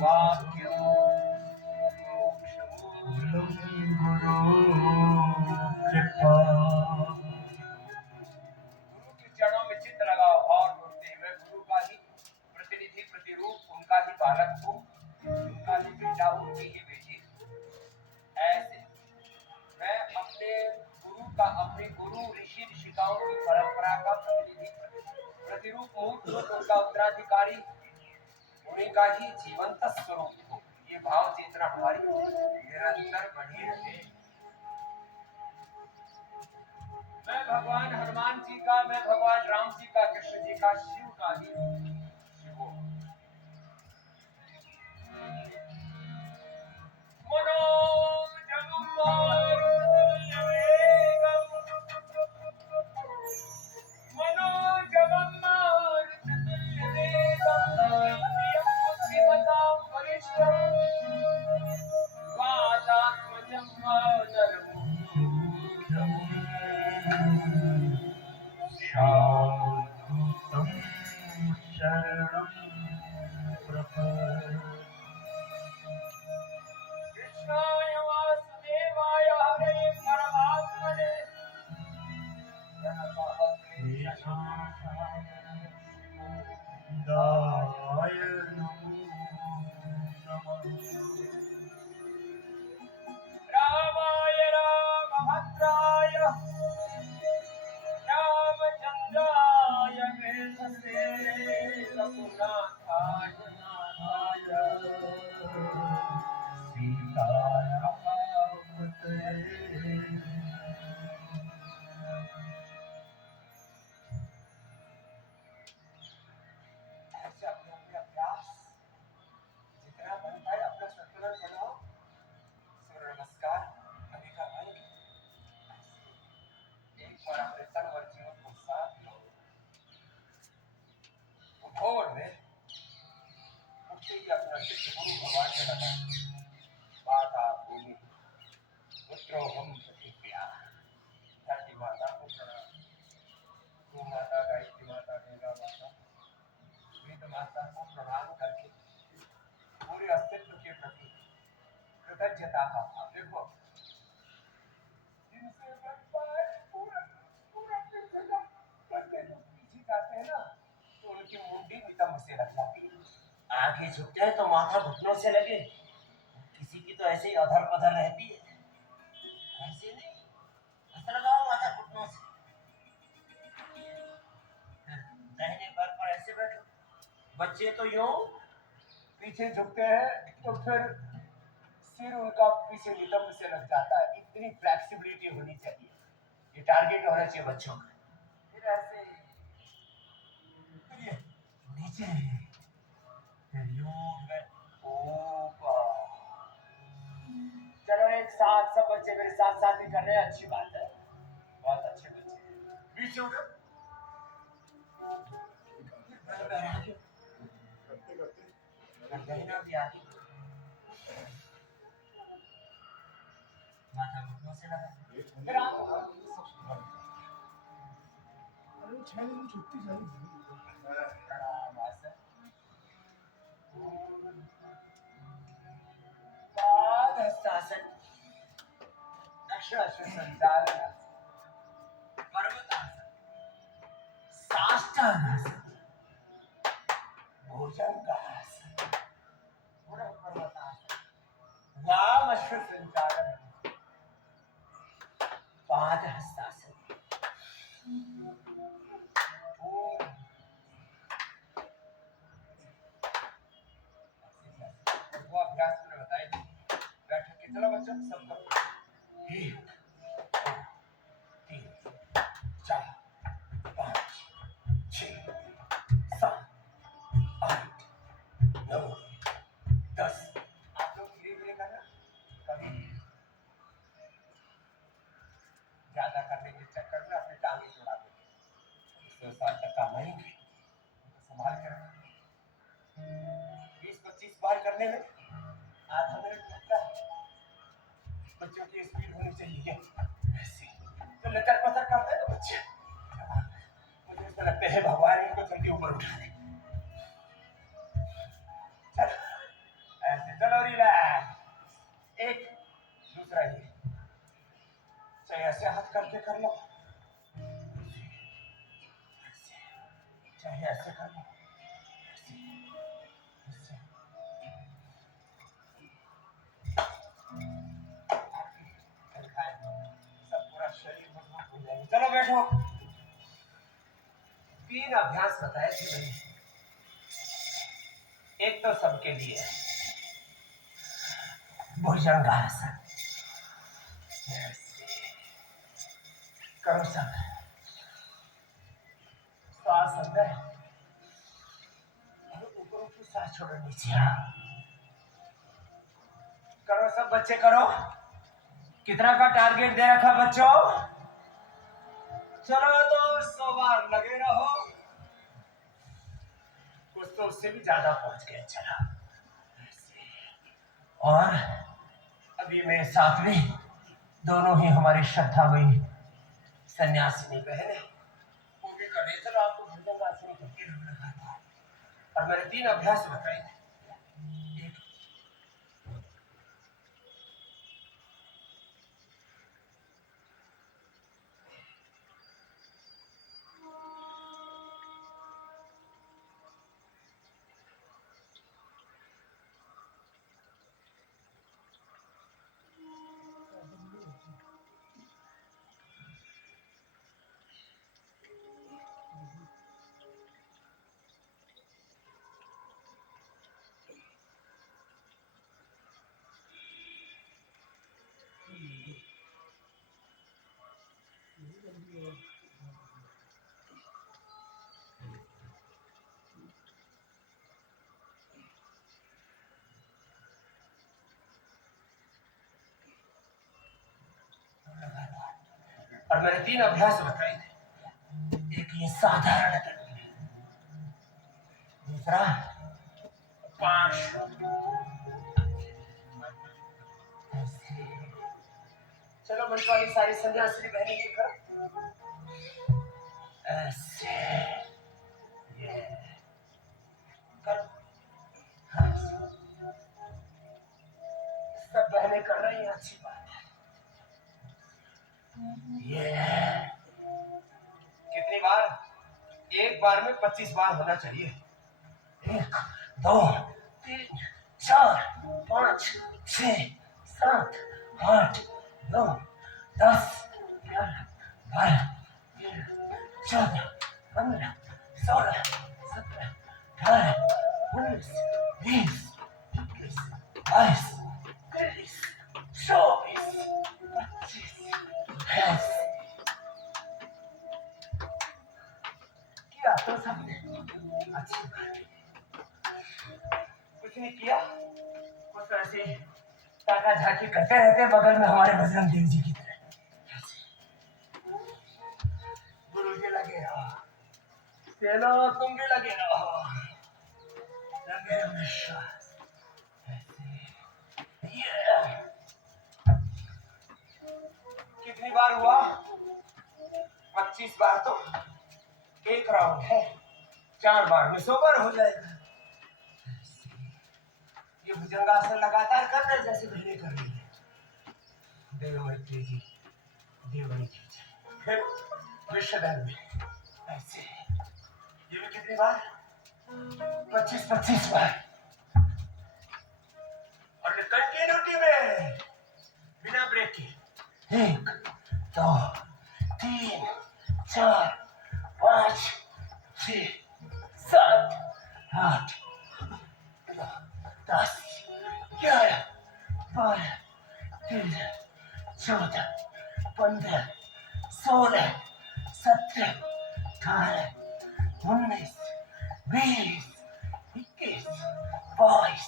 वाक्यं मोक्षमूलं गुरु कृपा। गुरु के चरणों में चित्त लगाओ और बोलते हुए गुरु का ही प्रतिनिधि प्रतिरूप, उनका ही बालक हो, उनका ही बेटा हो, उनकी ही बेटी। ऐसे मैं अपने गुरु का, अपने गुरु ऋषि ऋषिकाओं की परंपरा का प्रतिनिधि प्रतिरूप मूर्त हो, उनका उत्तराधिकारी, उन्हीं का ही जीवंत स्वरूप हो। ये भाव चेतना हमारी निरंतर बनी रहे। मैं भगवान हनुमान जी का, मैं भगवान राम जी का, कृष्ण जी का, शिव का ही शिव हूं। मनोजवं मारुततुल्यवेगं, मनोजवं मारुततुल्यवेगं, यं बुद्धिमतां वरिष्ठं वातात्मजं वानरं शान्तं शरणं प्रपद्ये। कृष्णाय वासुदेवाय हरे परमात्मने दाय नमो नमः। रामाय रामभद्राय रामचन्द्राय वेधसे रघुनाथाय नाथाय सीताय पतये। ऐसे अपने अपने अभ्यास जितना बनता है अपना संतुलन बनाओ। सूर्य नमस्कार अभी का अंग एक बार अपने तन और जीवन को साथ लो। भोर में उठते ही अपना चित्त गुरु भगवान में लगा। माता भूमि पुत्रो हम प्रतिज्ञा। धरती माता को प्रणाम, गौ माता, गायत्री माता, गंगा माता, वेद माता को प्रणाम करके पूरे अस्तित्व के प्रति कृतज्ञता का भाव। देखो जिनसे बनता है पूरा पूरा पीछे का बनते तो पीछे जाते हैं ना, तो उनकी मुंडी नितंब से लग जाती है। आगे झुकते हैं तो माथा घुटनों से लगे। किसी की तो ऐसे ही अधर पधर रहती है, ऐसे नहीं, ऐसा लगाओ माथा घुटनों से। दाहिने पैर पर ऐसे बैठो। बच्चे तो यूं पीछे झुकते हैं तो फिर सिर उनका पीछे नितंब से लग जाता है। इतनी फ्लेक्सिबिलिटी होनी चाहिए, ये टारगेट होना चाहिए बच्चों का। फिर ऐसे फिर ये नीचे, फिर यूं ऊपर। चलो एक साथ सब बच्चे मेरे साथ साथ ही कर रहे हैं, अच्छी बात है, बहुत अच्छे बच्चे। बीच में उठो, भी आगे माथा घुटनों से लगा। फिर आप छुट्टी हस्तासन, दक्षिणासन, संचालन, पर्वतासन, साष्टांगासन, भोजन का आसन, पर्वतासन, वाम अश्व संचालन, पाद हस्तासन, वो अभ्यास में बताए। बैठक के चलो बच्चों सब करो। 1 2 3 4 5 6 7 8 9 10। आप लोग धीरे धीरे करना, कभी ज्यादा करने के चक्कर में अपनी टांगे जोड़ा देंगे। इससे सार्थक काम नहीं है, संभाल कर 20-25 बार करने में आधा मिनट लगता है। बच्चों की स्पीड होनी चाहिए ऐसे तो लचर पचर करते हैं ना बच्चे। मुझे ऐसा लगता है भगवान इनको जल्दी ऊपर उठा दे। चल चाहे ऐसे हाथ करके कर लो, चाहे ऐसे कर लो, ऐसे, सब पूरा शरीर मजबूत हो जाएगा। चलो बैठो। 3 अभ्यास बताए थे मैंने। एक तो सबके लिए भुजंगासन, करो सब। श्वास अंदर और ऊपर की सांस छोड़ो नीचे। करो सब बच्चे, करो। कितना का टारगेट दे रखा बच्चों? चलो तो 100 बार लगे रहो। कुछ तो उससे भी ज्यादा पहुंच गए। चलो। और अभी मेरे साथ में दोनों ही हमारी श्रद्धामयी सन्यासिनी बहन है, वो भी कर रही है। चलो आपको भुजंगासन करके लगाता हूँ। और मैंने 3 अभ्यास बताए थे। और मैंने 3 अभ्यास बताए थे। एक ये साधारण, दूसरा 5, चलो मंच वाली सारी सन्यासिनी बहनें ये करो ऐसे, ये करो। सब बहनें कर रही हैं, अच्छी बात है। ये कितनी बार? एक बार में 25 बार होना चाहिए। 1 2 3 4 5 6 7 8 9 10 11 12 13 14 15 16 17 18 19 20 21 22 23 24 25 किया तो सबने। अच्छी बात। कुछ नहीं किया, कुछ ऐसे ताका झाकी करते रहते बगल में हमारे बजरंग देव जी की तरह। गुरु जी लगे रहो, चलो तुम भी लगे रहो, लगे विश्वास ऐसे। ये कितनी बार हुआ? 25 बार। तो एक राउंड है, 4 बार में 100 बार हो जाएगा। ये भुजंगासन लगातार कर रहे जैसे पहले कर रही है। देवमैत्री जी, देवनी जी, फिर विश्वधर्म में ऐसे। ये भी कितनी बार? 25 बार। और कंटिन्यूटी में बिना ब्रेक के 1 2 3 4 5 6 7 8 10 11 12 13 14 15 16 17 18 19 20 21 22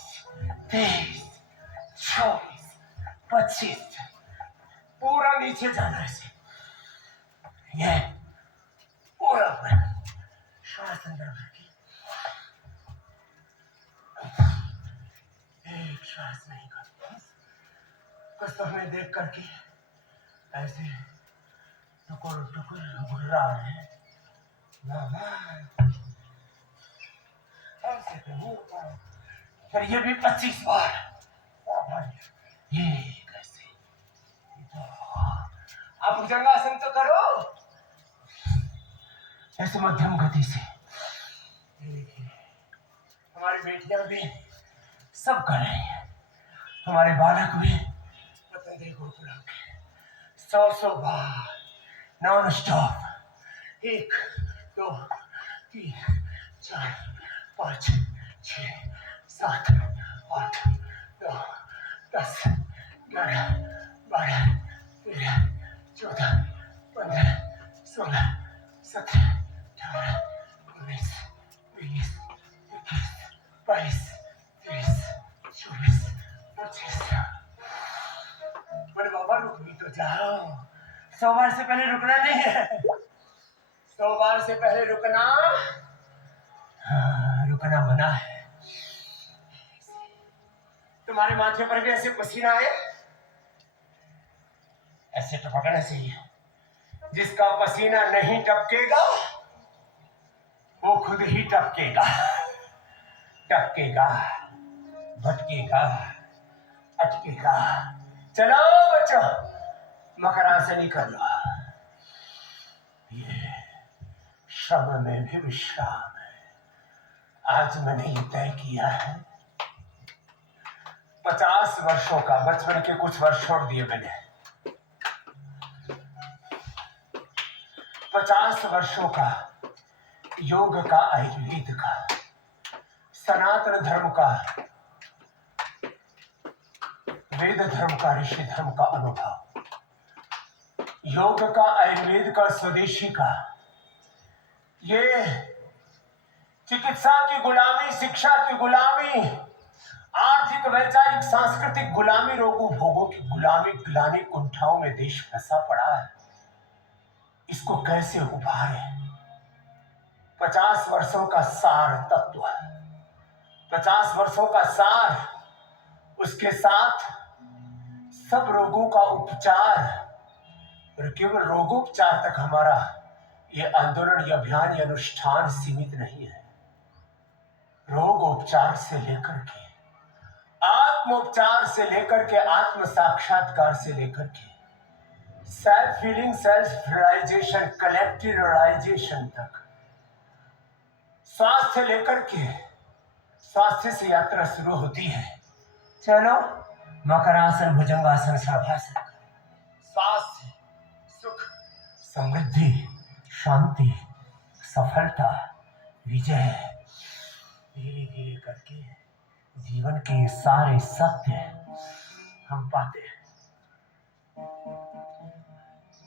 23 24 25। पूरा नीचे जाना है। ये पूरा पूरा श्वास अंदर भर के, एक श्वास नहीं करते। कुछ तो हमें देख करके ऐसे टुकुर टुकुर घुर्रा रहे हैं। ऐसे तो नहीं होता है। फिर ये भी 25 बार। ये कैसे? आप भुजंगासन तो करो ऐसे मध्यम गति से। हमारी बेटियां भी सब कर रही हैं, हमारे बालक भी पतंगे गोकुलम के 100 बार नॉन स्टॉप। 1 2 3 4 5 6 7 8 9 10 11 12 13 14 15 16 17 18 19 20 21 22 23 24 25। बोले बाबा रुक भी तो जाओ, 100 बार से पहले रुकना नहीं है। 100 बार से पहले रुकना, रुकना मना है। तुम्हारे माथे पर भी ऐसे पसीना आए, ऐसे टपकना चाहिए। जिसका पसीना नहीं टपकेगा वो खुद ही टपकेगा, टपकेगा, भटकेगा, अटकेगा। चलो बच्चों, मकरासनी कर लो। ये श्रम में भी विश्राम है। आज मैंने ये तय किया है, 50 वर्षों का, बचपन के कुछ वर्ष छोड़ दिए मैंने, 50 वर्षों का योग का, आयुर्वेद का, सनातन धर्म का, वेद धर्म का, ऋषि धर्म का अनुभव, योग का, आयुर्वेद का, स्वदेशी का। ये चिकित्सा की गुलामी, शिक्षा की गुलामी, आर्थिक, वैचारिक, सांस्कृतिक गुलामी, रोगों भोगों की गुलामी, ग्लानि, कुंठाओं में देश फंसा पड़ा है। इसको कैसे उभारे? 50 वर्षों का सार तत्व है, 50 वर्षों का सार, उसके साथ सब रोगों का उपचार। और केवल रोगोपचार तक हमारा ये आंदोलन, ये अभियान, ये अनुष्ठान सीमित नहीं है। रोगोपचार से लेकर के आत्मोपचार से लेकर के आत्म साक्षात्कार से लेकर के self feeling, self realisation, collective realisation तक, स्वास्थ्य लेकर के स्वास्थ्य से यात्रा शुरू होती है। चलो मकरासन, भुजंगासन, शलभासन, स्वास्थ्य, सुख, समृद्धि, शांति, सफलता, विजय, धीरे धीरे करके जीवन के सारे सत्य हम पाते हैं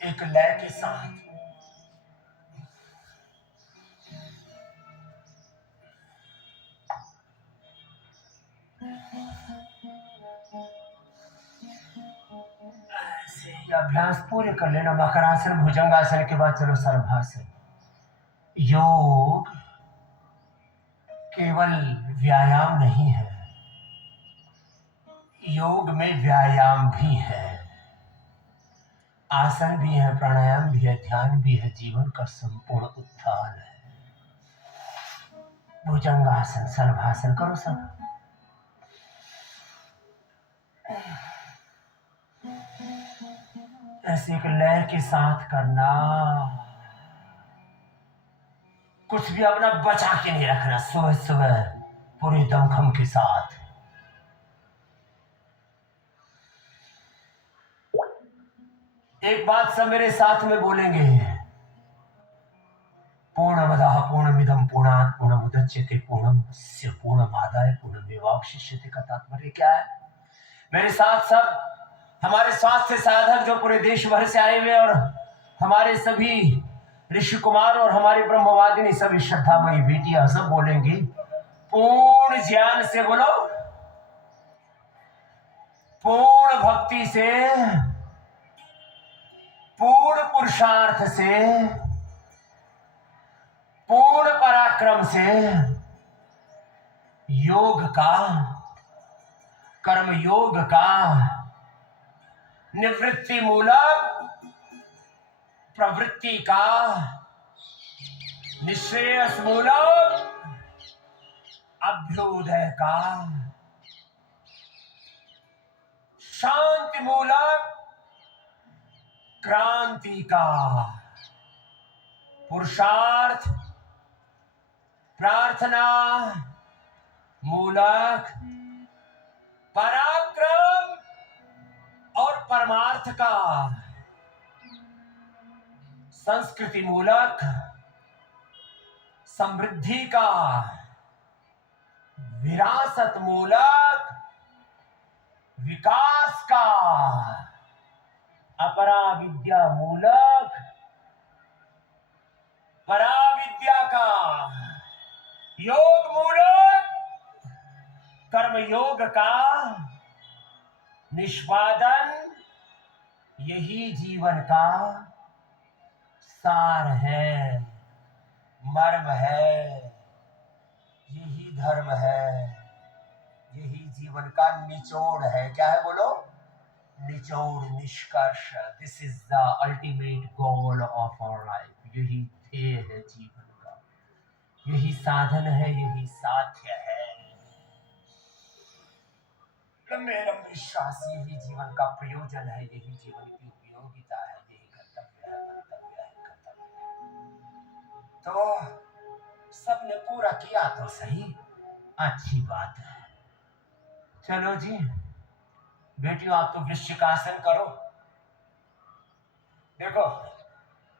एक लय के साथ। ऐसे अभ्यास पूरे कर लेना। मकरासन, भुजंगासन के बाद चलो सर्वासन। योग केवल व्यायाम नहीं है, योग में व्यायाम भी है, आसन भी है, प्राणायाम भी है, ध्यान भी है, जीवन का संपूर्ण उत्थान है। भुजंगासन, सर्वासन करो सब। ऐसे एक लय के साथ करना, कुछ भी अपना बचा के नहीं रखना, सुबह सुबह पूरे दमखम के साथ। एक बात सब मेरे साथ में बोलेंगे, पूर्णमदः पूर्णमिदं पूर्णात् पूर्णमुदच्यते पूर्णस्य पूर्णमादाय पूर्णमेवावशिष्यते का तात्पर्य क्या है? मेरे साथ सब हमारे स्वास्थ्य साधक जो पूरे देश भर से आए हुए और हमारे सभी ऋषि कुमार और हमारी ब्रह्मवादिनी सभी श्रद्धामयी बेटियां सब बोलेंगी पूर्ण ज्ञान से, बोलो पूर्ण भक्ति से, पूर्ण पुरुषार्थ से, पूर्ण पराक्रम से योग का, कर्म योग का, निवृत्ति मूलक प्रवृत्ति का, निश्रेयस मूलक अभ्युदय का, शांति मूलक क्रांति का पुरुषार्थ प्रार्थना मूलक पराक्रम और परमार्थ का संस्कृति मूलक समृद्धि का विरासत मूलक विकास का अपरा विद्या मूलक पराविद्या का योग मूलक कर्म योग का निष्पादन यही जीवन का सार है, मर्म है, यही धर्म है, यही जीवन का निचोड़ है। क्या है बोलो? निचोड़, निष्कर्ष। This is the ultimate goal of our life. यही ध्येय है जीवन का, यही साधन है, यही साध्य है। लंबे लंबे श्वास यही जीवन का प्रयोजन है, यही जीवन की उपयोगिता है, यही कर्तव्य है, कर्तव्य है, कर्तव्य है। तो सबने पूरा किया तो सही, अच्छी बात है। चलो जी बेटियों, आप तो वृश्चिकासन करो। देखो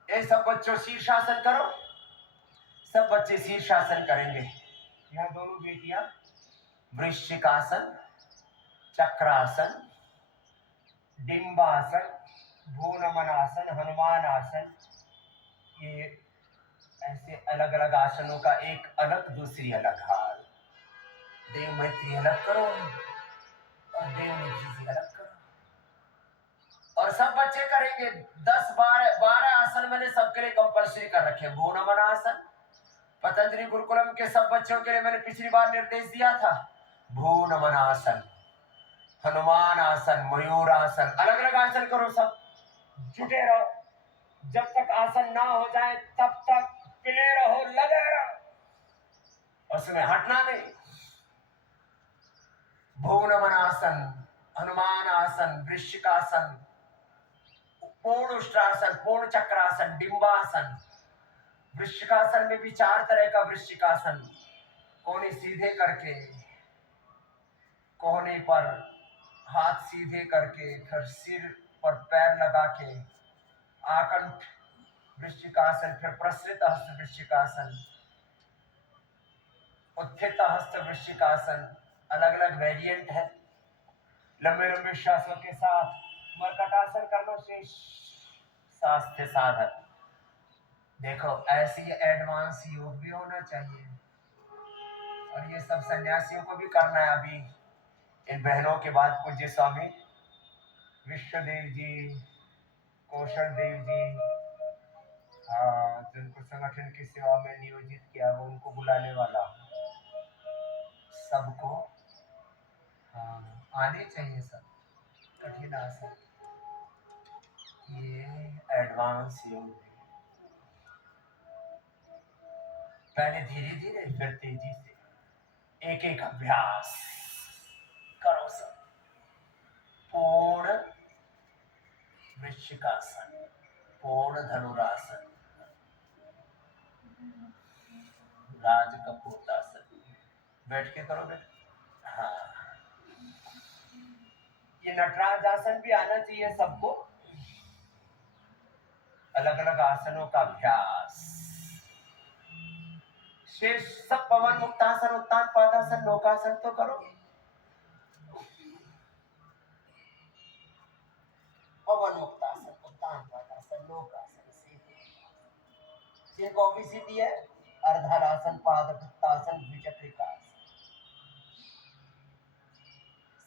ये सब बच्चों शीर्षासन करो। सब बच्चे शीर्षासन करेंगे। यहाँ दोनों बेटियां वृश्चिकासन, चक्रासन, डिंबासन, भूनमनासन, हनुमान आसन, ये ऐसे अलग अलग आसनों का एक अलग दूसरी अलग हाल। देव मैत्री अलग करो और देव निधि अलग करो। और सब बच्चे करेंगे। 10-12 आसन मैंने सबके लिए कंपल्सरी कर रखे। भूनमन आसन पतंजलि गुरुकुलम के सब बच्चों के लिए मैंने पिछली बार निर्देश दिया था। भूनमन आसन, हनुमान आसन, मयूर आसन, अलग अलग आसन करो। सब जुटे रहो, जब तक आसन ना हो जाए तब तक पिले रहो, लगे रहो, उसमें हटना नहीं। भूनमन आसन, हनुमान आसन, वृश्चिकासन, पूर्ण उष्ट्रासन, पूर्ण चक्रासन, डिंबासन। वृश्चिकासन में भी 4 तरह का वृश्चिकासन। कोने सीधे करके, कोने पर हाथ सीधे करके, फिर सिर पर पैर लगा के, आकंठ वृश्चिकासन, फिर प्रसृत हस्त वृश्चिकासन, उत्थित हस्त वृश्चिकासन। अलग अलग वेरिएंट है। लंबे लंबे श्वासों के साथ मरकटासन कर लो। शेष स्वास्थ्य साधक। देखो ऐसी एडवांस योग भी होना चाहिए, और ये सब सन्यासियों को भी करना है। अभी इन बहनों के बाद पूज्य स्वामी विश्वदेव जी, कौशल देव जी, जिनको संगठन की सेवा में नियोजित किया, वो उनको बुलाने वाला। सबको आने चाहिए सब कठिन आसन। ये एडवांस योग है। पहले धीरे धीरे, फिर तेजी से, एक एक अभ्यास करो सब। पूर्ण वृश्चिकासन, पूर्ण धनुरासन, राजकपूतासन। बैठ के करो बेटा। हाँ, ये नटराज आसन भी आना चाहिए सबको। अलग अलग आसनों का अभ्यास। शेष सब पवन मुक्तासन, उत्तान पादासन, नौकासन तो करो। पवन मुक्तासन, उत्तान पादासन, नौकासन, सीधे। जिनको ओबेसिटी है, अर्धलासन, पादपित्तासन, द्विचक्रिकासन।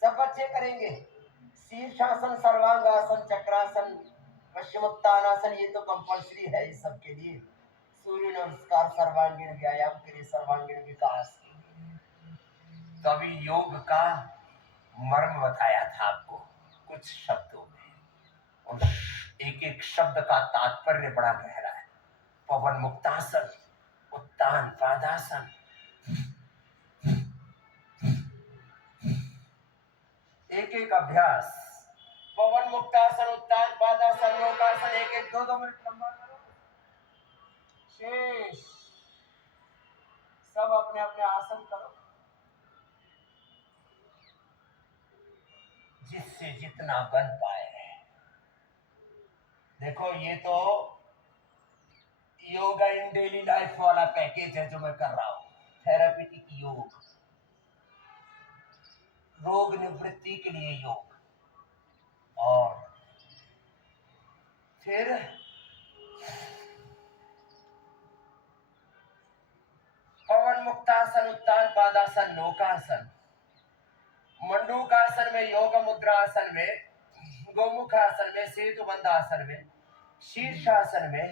सब बच्चे करेंगे। शीर्षासन, सर्वांगासन, चक्रासन, पश्चिमोत्तानासन, ये तो कंपल्सरी है इस सब के लिए। सूर्य नमस्कार सर्वांगीण व्यायाम के लिए, सर्वांगीण विकास के लिए। तो अभी योग का मर्म बताया था आपको कुछ शब्दों में, और एक एक शब्द का तात्पर्य बड़ा गहरा है। पवन मुक्तासन, उत्तान पादासन, एक एक अभ्यास पवन मुक्तासन, उत्तान पादासन, लोकासन, एक एक दो दो मिनट लंबा करो। शेष सब अपने अपने आसन करो, जिससे जितना बन पाए। देखो ये तो योगा इन डेली लाइफ वाला पैकेज है जो मैं कर रहा हूं। थेरापीटिक योग, रोग निवृत्ति के लिए योग, और फिर पवन मुक्तासन, उत्तान पादासन, लोकासन, मंडूकासन में, योग मुद्रासन में, गोमुखासन में, सेतु बंधासन में, शीर्षासन में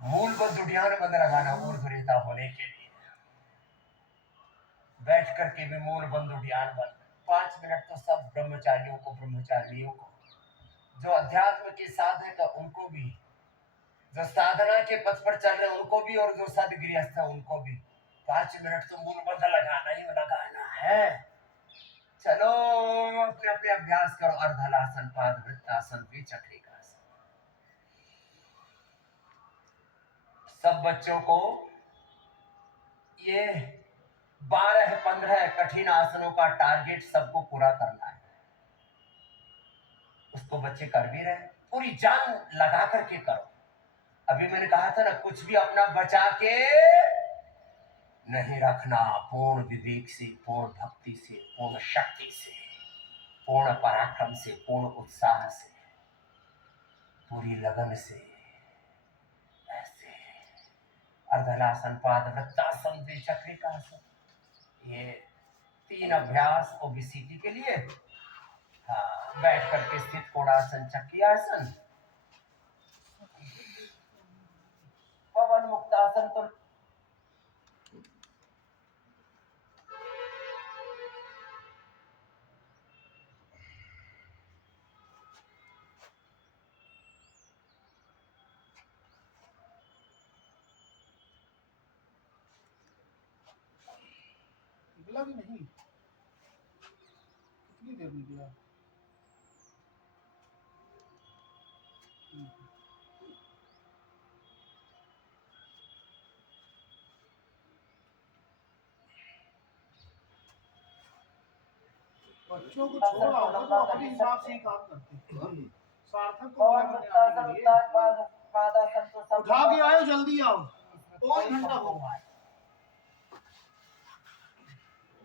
मूल बंध ध्यान बंद लगाना ऊर्ध्वरेता होने के लिए। बैठ करके भी मूल बंध ध्यान बंद 5 मिनट तो सब ब्रह्मचारियों को जो अध्यात्म के साधक है उनको भी, जो साधना के पथ पर चल रहे उनको भी, और जो सदगृहस्थ है उनको भी 5 मिनट तो मूल बंध लगाना है। चलो अपने अपने अभ्यास करो। अर्धलासन, पादवृत्तासन, द्विचक्रिकासन। सब बच्चों को ये 12-15 कठिन आसनों का टारगेट सबको पूरा करना है। उसको बच्चे कर भी रहे, पूरी जान लगा करके करो। अभी मैंने कहा था ना, कुछ भी अपना बचा के नहीं रखना। पूर्ण विवेक से, पूर्ण भक्ति से, पूर्ण शक्ति से, पूर्ण पराक्रम से, पूर्ण उत्साह से, पूरी लगन से ऐसे अर्धलासन, पादवृत्तासन, द्विचक्रिकासन, ये 3 अभ्यास ओबेसिटी के लिए। हाँ, बैठ करके स्थित कोणासन, चक्रियासन, पवन मुक्तासन। तो निकला भी नहीं, कितनी देर निकला? बच्चों को छोड़ा होगा तो अपने हिसाब से ही काम करते हैं। सार्थक को उठा के आयो, जल्दी आओ, 5 घंटा हो गया।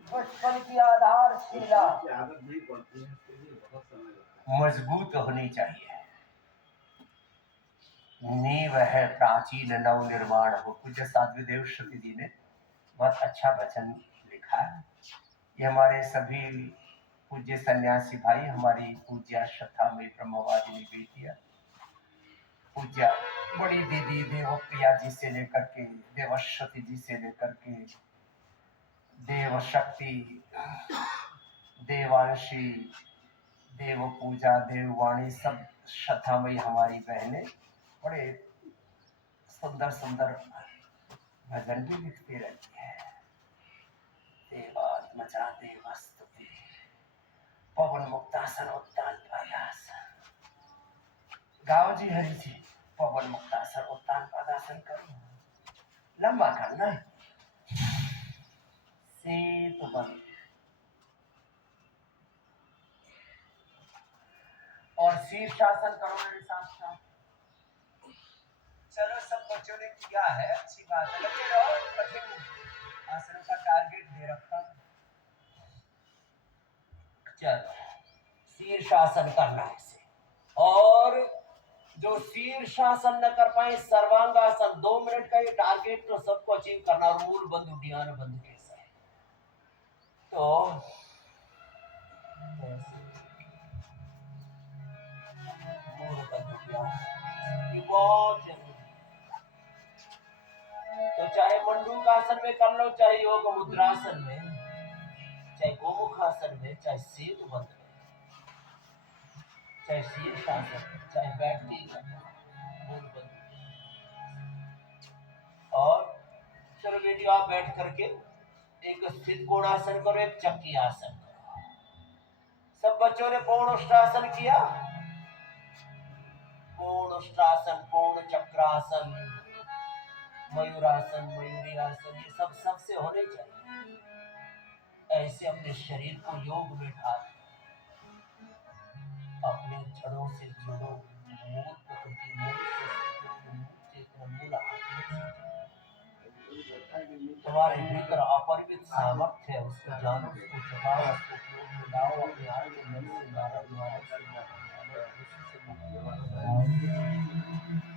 बचपन की आधारशिला मजबूत होनी चाहिए। नींव है प्राचीन, नव निर्माण हो। पूज्य साध्वी देव श्रुति जी ने बहुत अच्छा वचन लिखा है। ये हमारे सभी पूज्य सन्यासी भाई, हमारी पूज्य श्रद्धा में ब्रह्मवादिनी बेटियां, पूज्य बड़ी दीदी देवप्रिया जी से लेकर के देवश्रुति जी से लेकर के देव शक्ति, देवांशी, देव पूजा, देववाणी, सब श्रद्धामयी हमारी बहनें बड़े सुंदर सुंदर भजन भी लिखती रहती है। देवात्मजा देवस्तुति, पवन मुक्तासन, उत्तान पादासन। गाओ जी हरि जी, पवन मुक्तासन, उत्तान पादासन करो, लंबा करना है। सेतु बंद और शीर्षासन करो मेरे साथ। चलो सब बच्चों ने किया है, अच्छी बात है, लगे रहो। कठिन आसनों का टारगेट दे रखा। चलो शीर्षासन करना है इसे, और जो शीर्षासन न कर पाए सर्वांगासन, 2 मिनट का ये टारगेट तो सबको अचीव करना। रूल बंद, उड्डयन बंद कैसा है तो बहुत जरूरी। तो चाहे मंडूकासन में कर लो, चाहे योग मुद्रासन में, चाहे गोमुखासन में, चाहे सेतु बंद में, चाहे शीर्षासन में, चाहे बैठ के करना। और चलो बेटियों, आप बैठ करके एक स्थित कोणासन करो, एक चक्की आसन करो। सब बच्चों ने पूर्ण उष्ट्रासन किया। पूर्ण उष्ट्रासन, पूर्ण चक्रासन, मयूरासन, मयूरी आसन, ये सब सबसे होने चाहिए। ऐसे अपने शरीर को योग में ढाल, अपने जड़ों से जुड़ो, मूल प्रकृति, मूल संस्कृति, मूल चेतना, मूल आत्मा से। तुम्हारे भीतर अपरिमित सामर्थ्य है, उसको जानो, उसको जगाओ, उसको उपयोग में लाओ, अपने आप को मन से, नारद मारक से,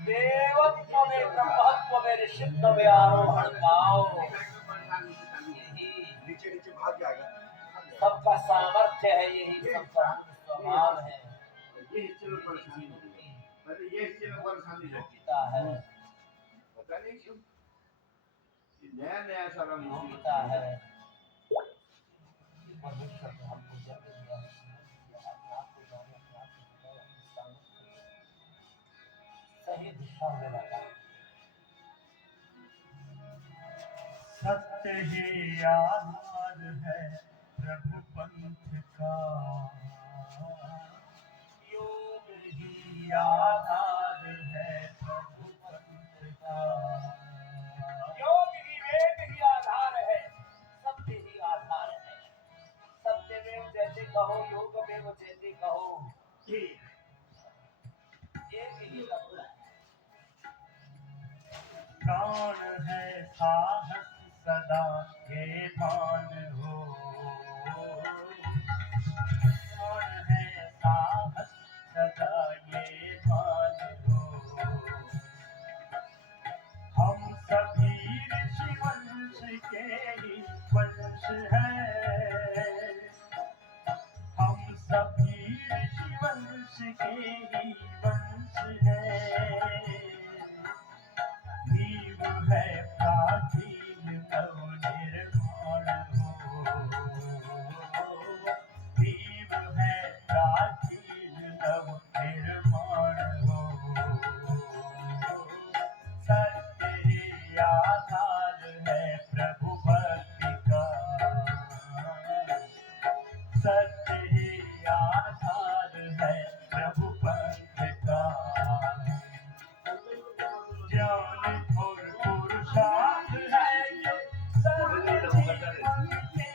देवत्व में, ब्रह्मत्व में, ऋषित्व में आरोहण पाओ। यही नीचे नीचे भाग जाएगा। सबका सामर्थ्य है, यही सबका स्वभाव है, ये हिस्से में परेशानी होगी, मतलब ये हिस्से में परेशानी है। योग्यता है, पता नहीं क्यों नया नया सारा योग्यता है। परमेश्वर ने हमको जन्म दिया, अपने आप को जाने, अपने आप को जिताओ, अपनी सामर्थ्य सही दिशा में लगाओ। सत्य ही आधार है प्रभु पंथ का, योग ही आधार है प्रभु पंथ का। योग ही वेद ही आधार है, सत्य ही आधार है। सत्यमेव जयते कहो, योगमेव जयते कहो, एक ही लफ्ज़ है। प्राण है साहस सदा ये मान हो, प्राण है साहस सदा ये मान हो। हम सभी ऋषि वंश के ही वंश हैं, हम सभी ऋषि वंश के ही वंश हैं। नीव है प्राचीन नवनिर्माण हो, नीव है प्राचीन नवनिर्माण हो। सत्य ही आधार है प्रभु भक्ति का, सत्य ही आधार है प्रभु पंथ का। ज्ञान और पुरुषार्थ है ये सत्य जीवन के,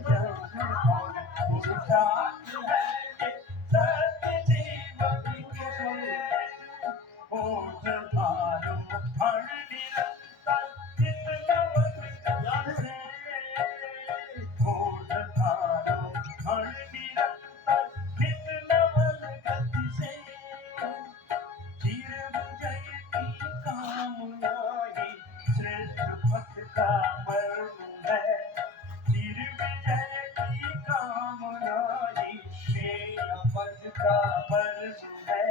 ज्ञान और पुरुषार्थ है ये सत्य जीवन के। ओझ भारो हर निरंतर चित नवन गति से, ओझ भारो हर निरंतर चित नवन गति से। चिर विजय की कामना ही श्रेष्ठ पथ का मर्म है, चिर विजय की कामना ही श्रेष्ठ पथ का मर्म है।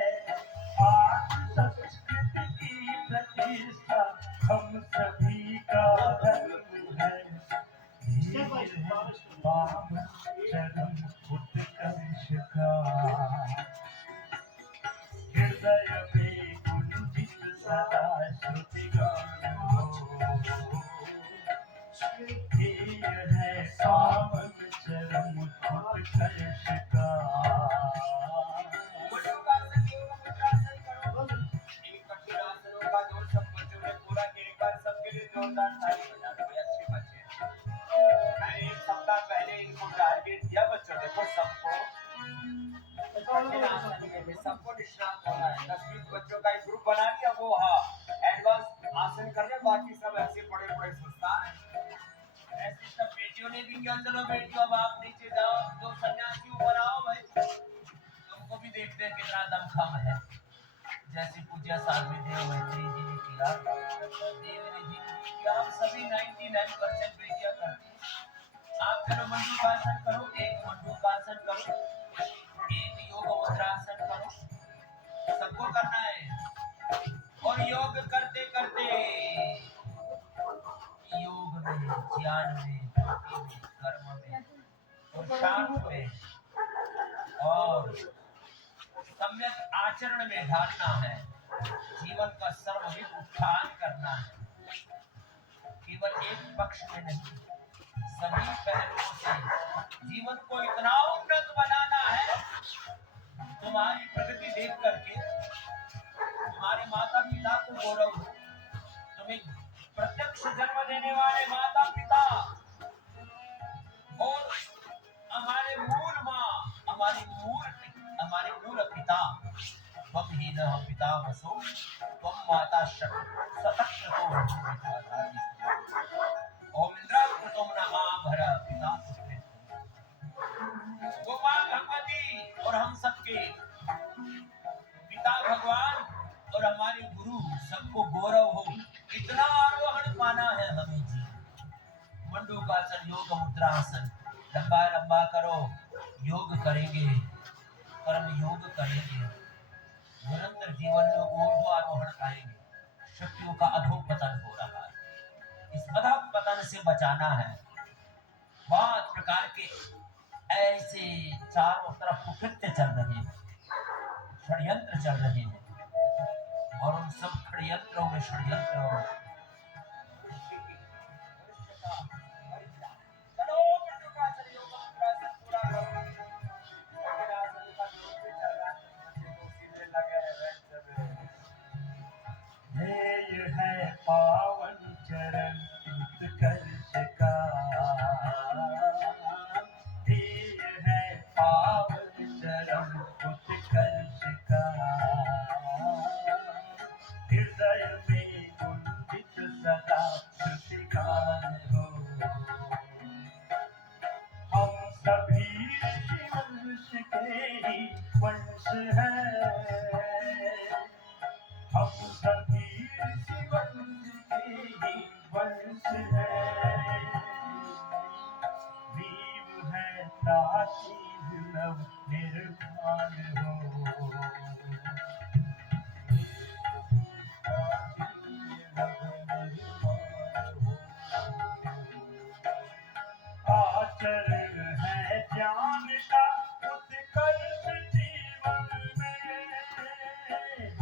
आज संस्कृति की प्रतिष्ठा हम सभी का धर्म है। वाम चरण उत्कर्ष का, हृदय में गुंजित सदा श्रुतिगान हो। ये है सावन चरण उत्कर्ष का। मयूरासन, योग मुद्रासन करो। इन कठिन आसनों का जोर सब बच्चों ने पूरा किया। एक बार सबके लिए जोरदार ताली बजा दो, ये अच्छे बच्चे। मैंने एक सप्ताह पहले इनको टारगेट दिया बच्चों, देखो सबको कठिन आसन में सबको निष्णात होना है। 10-20 बच्चों का एक ग्रुप बना लिया, वो हाँ एडवांस आसन कर रहे, बाकी सब ऐसे बड़े बड़े सुस्तान हैं। ऐसे सब बेटियों ने भी किया। चलो बेटियों अब आप नीचे जाओ, 2 सन्यासी ऊपर आओ भाई, तुमको भी देखते हैं कितना दमखम है। जैसे पूज्य साध्वी देव मैत्री जी ने किया, देवनी जी ने किया, आप सभी 99% बेटियां करती हैं। आप चलो मंडूकासन करो, एक मंडूकासन करो, एक योग मुद्रासन करो, सबको करना है। और योग करते करते योग में, ज्ञान में, भक्ति में, कर्म में, पुरुषार्थ में और सम्यक आचरण में ढालना है। जीवन का सर्वविध उत्थान करना है, केवल एक पक्ष में नहीं, सभी पहलुओं से जीवन को इतना न पिता वसो त्वं माता सतक्रतो ओम इंद्र कृतों न आभर पिता पुत्र गोपाल भगवती और हम सबके पिता भगवान और हमारे गुरु सबको गौरव हो, इतना आरोहण पाना है हमें जी। मंडूकासन योग मुद्रासन लंबा लंबा करो, योग करेंगे, कर्म योग करेंगे, निरंतर जीवन में ऊर्ध्व आरोहण आएंगे। शक्तियों का अधोपतन हो रहा है, इस अधोपतन से बचाना है। बहुत प्रकार के ऐसे चारों तरफ कुकृत्य चल रहे हैं, षड्यंत्र चल रहे हैं, और उन सब षड्यंत्रों में ध्येय है पावन चरण उत्कर्ष का, ध्येय है पावन चरण उत्कर्ष का, हृदय में कुंठित सदा श्रुतिगान हो। हम सभी ऋषि वंश के ही वंश हैं, हम सभी ऋषि वंश के ही वंश हैं। नीव है प्राचीन नव निर्माण हो, आचरण है ज्ञान का उत्कर्ष जीवन में,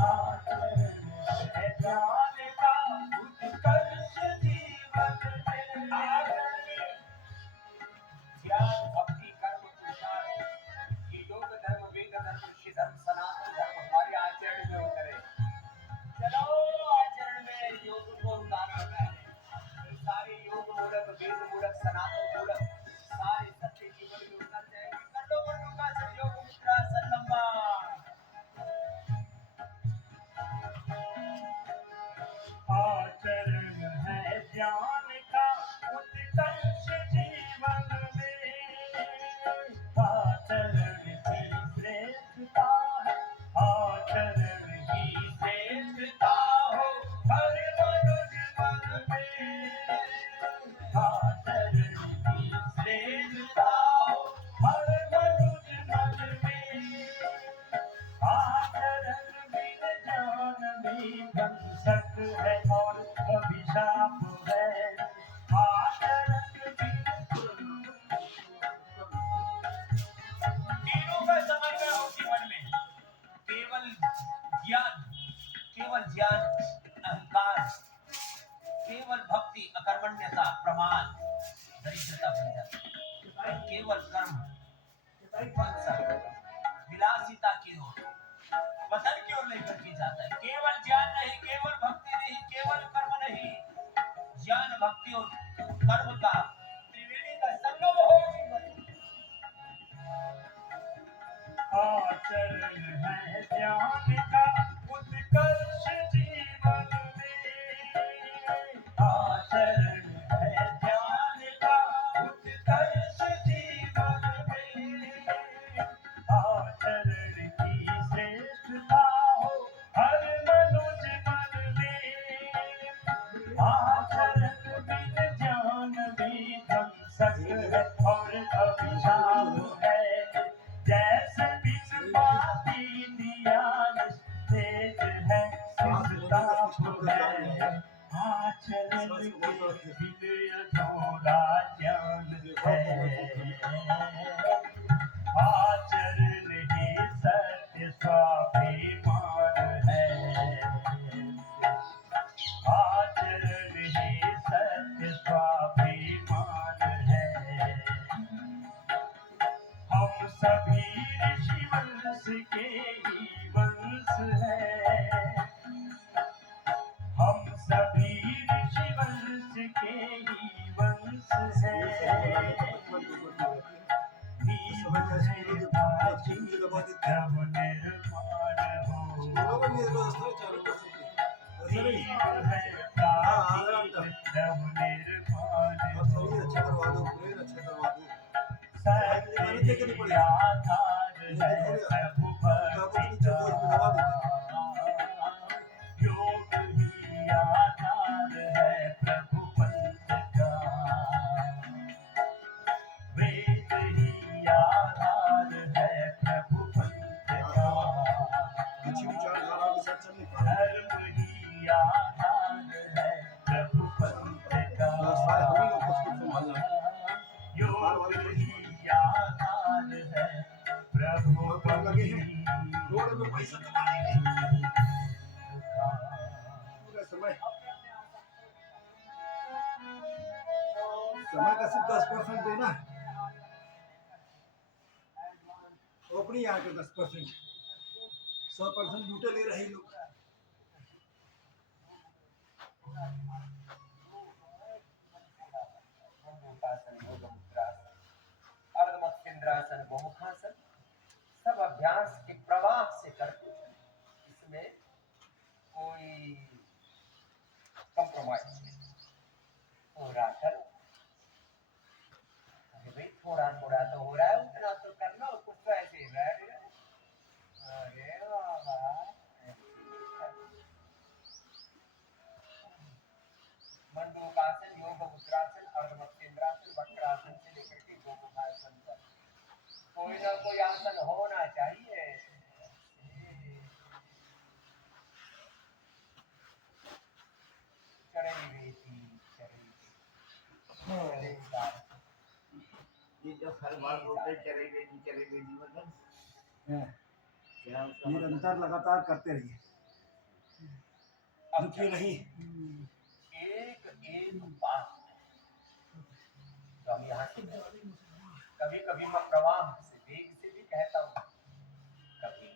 आचरण है ज्ञान का उत्कर्ष जीवन में। ज्ञान भक्ति कर्म पुरुषार्थ ये योग धर्म वेद धर्म ऋषि धर्म सनातन धर्म हमारे आचरण में उतरे। चलो आचरण में योग को उतारना है। सारे योग मूलक वेद मूलक सनातन मूलक सारे सत्य जीवन में उतर जाएंगे। कर लो मंडूकासन योग मुद्रासन लंबा। आचरण है ज्ञान का उत्कर्ष जीवन में, आचरण की श्रेष्ठता है, आचरण की श्रेष्ठता हो हर मनुष्य मन में, आचरण की श्रेष्ठता हो हर मनुष्य मन में। आचरण बिन ज्ञान भी बंधक है और अभिशाप है, आचरण बिन तीनों का समन्वय हो जीवन में। केवल ज्ञान अहंकार, केवल भक्ति अकर्मण्यता प्रमाद दरिद्रता बन जाती है। केवल कर्म विलासिता की ओर पतन की ओर लेकर के जाता है। केवल ज्ञान नहीं, केवल भक्ति नहीं, केवल कर्म नहीं, ज्ञान भक्ति और कर्म का त्रिवेणी का संगम हो जीवन। आचरण है ज्ञान का उत्कर्ष जीवन में, आचरण है ज्ञान का उत्कर्ष जीवन में, आचरण की श्रेष्ठता हो हर मनुष्य मन में। आचरण बिन ज्ञान भी ध्वंसक है और अभिशाप है, जैसे बिन बाती दिया निस्तेज है सिद्धाप है। आचरण के बिन अधूरा ज्ञान है, आचरण ही सत्य स्वाभिमान है, आचरण ही सत्य स्वाभिमान है। हम सभी ऋषि वंश के ही वंश हैं, हम सभी ऋषि वंश के ही वंश हैं। नीव है प्राचीन नव निर्माण हो, दोनों में ये व्यवस्था है, चारों कर सकते हैं। ऐसा नहीं। हाँ, आराम से। अब सही अच्छा करवा दो, ब्रेन अच्छा करवा दो। मेहनत नहीं करनी पड़ेगी। लेकिन हो गया। किताबों के नीचे बोझ में दबा देते हैं। योग ही आधार है प्रभु पंथ का, वेद ही आधार है प्रभु पंथ का, अच्छी विचारधारा के साथ चलने का धर्म ही आधार है प्रभु पंथ का, व्यवस्थाएं हम ही लोग को खुद संभालना है। योग ही आधार है प्रभु और पर लगे हैं रोड में पैसा कमाने के पूरा समय का सिर्फ 10% देना है। अपनी यहाँ के 10%, 100% लूटे ले रहे लोग। मंडूकासन, योग मुद्रासन, अर्धमत्स्येंद्रासन, गोमुखासन सब अभ्यास के प्रवाह से करते हैं। इसमें कोई कंप्रोमाइज नहीं। थोड़ा करो, अरे भाई थोड़ा थोड़ा तो हो रहा है, उतना तो करना, और कुछ तो ऐसे ही बैठ गए। अरे बाबा, मंडूकासन, योग मुद्रासन, अर्धमत्स्येंद्रासन, वक्रासन से लेकर के गोमुखासन तक कोई ना कोई आसन होना चाहिए। चढ़ी बेटी, ये जो हर बार बोलते चलेगी मतलब क्या निरंतर लगातार करते रहिए, रुकिए नहीं। एक एक बात तो हम यहाँ से कभी कभी मैं प्रवाह से वेग से भी कहता हूँ, कभी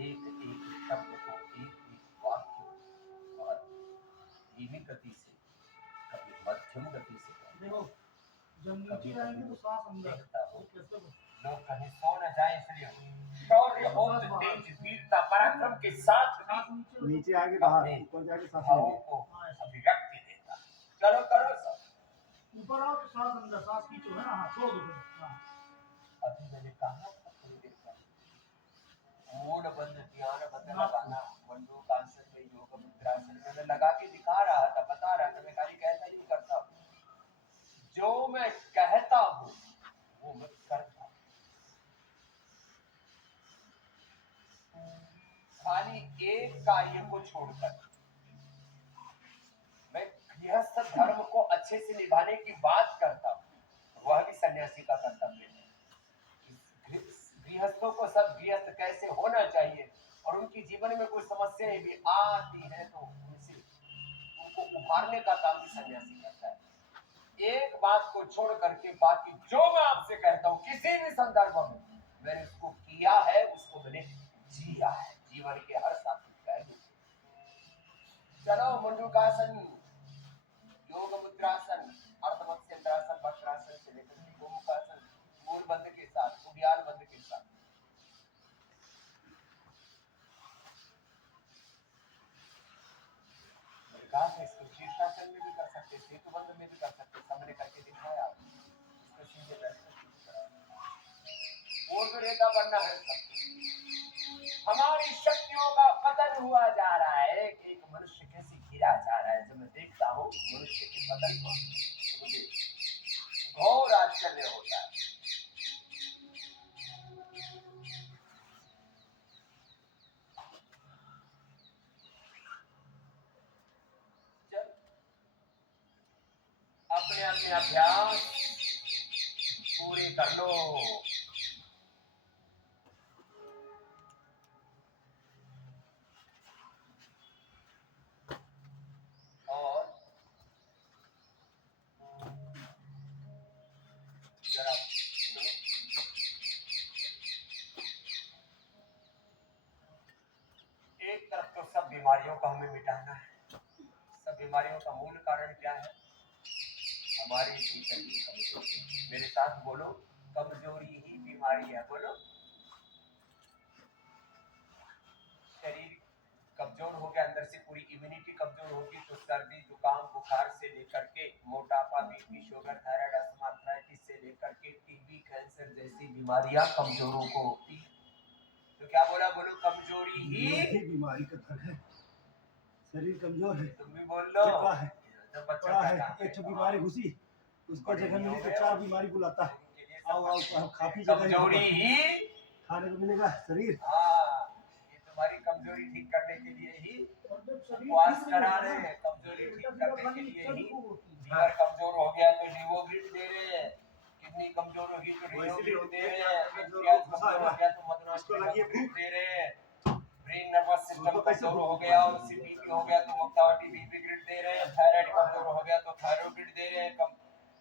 एक एक शब्द को, एक एक वाक्य को और धीमी गति से, कभी मध्यम गति से देखो जब नीचे जाएंगे तो सांस अंदर देखता हूँ। कैसे हो? लोग कहीं सो न जाए इसलिए शौर्य और तेज वीरता पराक्रम के साथ सांस भी नीचे नीचे आगे बाहर, ऊपर जाके सांस भावों लेंगे। को अभिव्यक्ति देता। चलो करो सब। ऊपर आओ तो सांस अंदर, सांस खींचो है ना, हाँ छोड़ दो फिर। हाँ अभी मैंने कहा था थोड़ी देर पहले, मूल बंद ध्यान बंद लगाना, मंडूकासन में, योग मुद्रासन में मैं लगा के दिखा रहा था, बता रहा था। मैं खाली कहता नहीं करता हूँ, जो मैं कहता हूँ वो मैं करता हूँ। खाली एक कार्य को छोड़कर मैं गृहस्थ धर्म को अच्छे से निभाने की बात करता हूँ। वह भी सन्यासी का कर्तव्य है। गृहस्थों को सब गृहस्थ कैसे होना चाहिए, और उनकी जीवन में कोई समस्याएं भी आती हैं तो उनसे उनको उभारने का काम भी सन्यासी करता है। एक बात को छोड़ करके बाकी जो मैं आपसे कहता हूँ किसी भी संदर्भ में, मैंने उसको किया है, उसको मैंने जिया है जीवन के हर साथी पहलू। चलो मंडूकासन, योग मुद्रासन, अर्धमत्स्येंद्रासन, वक्रासन से लेकर के गोमुखासन, मूल बंद के साथ, उड़ियाल बंद के साथ। इसको शीर्षासन में भी कर सकते, सेतु बंद में भी कर सकते, सामने करके दिखाया इसको सीधे बैठ कर रेखा बनना है। सब हमारी शक्तियों का पतन हुआ जा रहा है। एक मनुष्य कैसे गिरा जा रहा है, जब मैं देखता हूँ मनुष्य के पतन को, तो मुझे घोर आश्चर्य होता है। अपने अपने अभ्यास पूरे कर लो। और जरा एक तरफ तो सब बीमारियों को हमें मिटाना है। सब बीमारियों का मूल कारण क्या है? हमारे भीतर की कमजोरी। मेरे साथ बोलो, कमजोरी ही बीमारी है। बोलो, कमजोर हो गया, अंदर से पूरी इम्यूनिटी कमजोर होगी तो सर्दी जुकाम बुखार से लेकर के मोटापा, BP, sugar, thyroid, asthma, arthritis से लेकर के टीबी, कैंसर जैसी बीमारियां कमजोरों को होती। तो क्या बोला, बोलो कमजोरी ही बीमारी का घर है। शरीर कमजोर है, तुम भी बोल लो। चिपड़ा है, तो बच्चों पड़ा का है, काम एक तो बीमारी घुसी, उसका जगह मिली तो 4 बीमारी बुलाता है। के लिए आओ आओ काफी जगह कमजोरी ही, खाने को मिलेगा शरीर। हाँ, ये तुम्हारी कमजोरी ठीक करने के लिए ही उपवास करा रहे हैं, कमजोरी ठीक करने के लिए ही। लीवर कमजोर हो गया तो लिवोग्रिड दे रहे हैं, किडनी कमजोर होगी तो रिनोग्रिड दे रहे हैं, पेनक्रियास कमजोर हो गया तो मदनवास्टिन दे रहे हैं, ब्रेन नर्वस सिस्टम कमजोर हो गया और सीपीपी हो गया तो मुक्तावटी बीपी ग्रिड दे रहे हैं, थायराइड कमजोर हो गया तो थायराइड ग्रिड दे रहे हैं,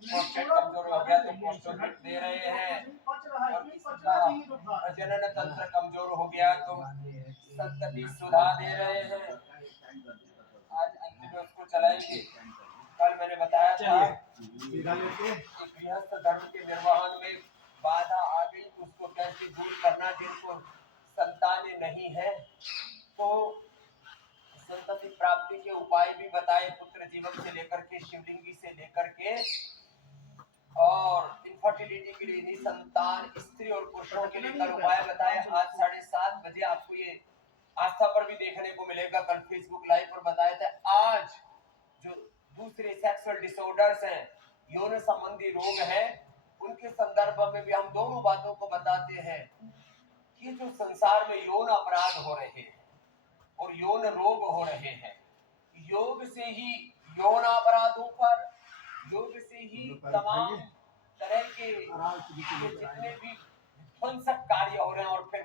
प्रोस्टेट कमजोर हो गया तो प्रोस्टेट दे रहे हैं, और किसी का प्रजनन तंत्र कमजोर हो गया तो संतति सुधा दे रहे हैं। आज अंतिम में उसको चलाएंगे। कल मैंने बताया था कि गृहस्थ धर्म के निर्वहन में बाधा आ गई, उसको कैसे दूर करना, जिनको संतानें नहीं है तो संतति प्राप्ति के उपाय भी बताए, पुत्र जीवन से लेकर के शिवलिंगी से लेकर के, और इनफर्टिलिटी के लिए निसंतान स्त्री और पुरुषों के लिए कल उपाय बताए। आज 7:30 बजे आपको ये आस्था पर भी देखने को मिलेगा। कल फेसबुक लाइव पर बताया था। आज जो दूसरे सेक्सुअल डिसऑर्डर्स हैं, यौन संबंधी रोग हैं, उनके संदर्भ में भी हम दोनों बातों को बताते हैं कि जो संसार में यौन अपराध हो रहे हैं और यौन रोग हो रहे हैं, योग से ही यौन अपराधों पर, योग से ही तमाम तरह के जितने भी ध्वंसक कार्य हो रहे हैं, और फिर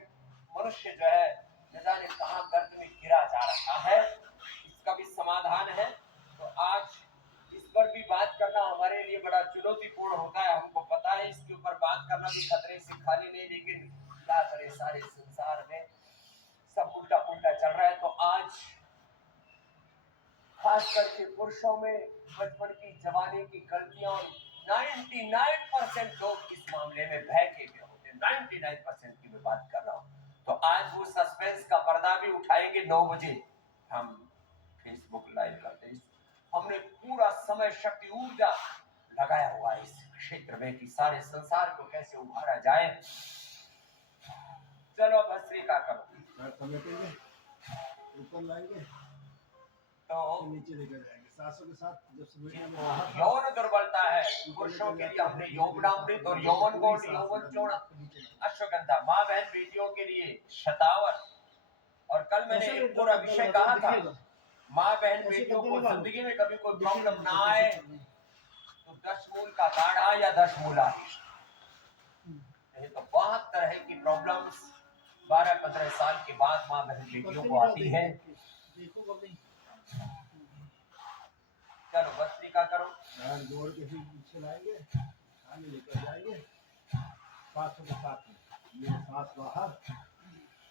मनुष्य जो है न जाने कहां गर्त में गिरा जा रहा है, इसका भी समाधान है। तो आज इस पर भी बात करना हमारे लिए बड़ा चुनौतीपूर्ण होता है। हमको पता है इसके ऊपर बात करना भी खतरे से खाली नहीं, लेकिन क्या करें, सारे संसार में सब उल्टा पुल्टा चल रहा है। तो आज खास करके पुरुषों में बचपन की जवानी की गलतियां, 99% लोग इस मामले में भय के भी होते हैं, 99% की मैं बात कर रहा हूँ। तो आज वो सस्पेंस का पर्दा भी उठाएंगे। 9 बजे हम फेसबुक लाइव करते हैं। हमने पूरा समय, शक्ति, ऊर्जा लगाया हुआ है इस क्षेत्र में कि सारे संसार को कैसे उभारा जाए। चलो भस्त्रिका करो, ऊपर लाएंगे तो नीचे लेकर जाएंगे सासों के साथ। जब यौन दुर्बलता है पुरुषों के लिए हमने यौवनामृत और यौवन गोल्ड, यौवन चूर्ण, अश्वगंधा, माँ बहन बेटियों के लिए शतावर, और कल मैंने एक पूरा विषय कहा था, माँ बहन बेटियों को जिंदगी में कभी कोई प्रॉब्लम ना आए तो 10 मूल का काढ़ा या 10 मूला, तो बहुत तरह की प्रॉब्लम्स 12-15 साल के बाद माँ बहन बेटियों को आती है। चलो भस्त्रिका करो, जोड़ के फिर पीछे लाएंगे, आगे लेकर जाएंगे, सांसों के साथ में ये सांस बाहर,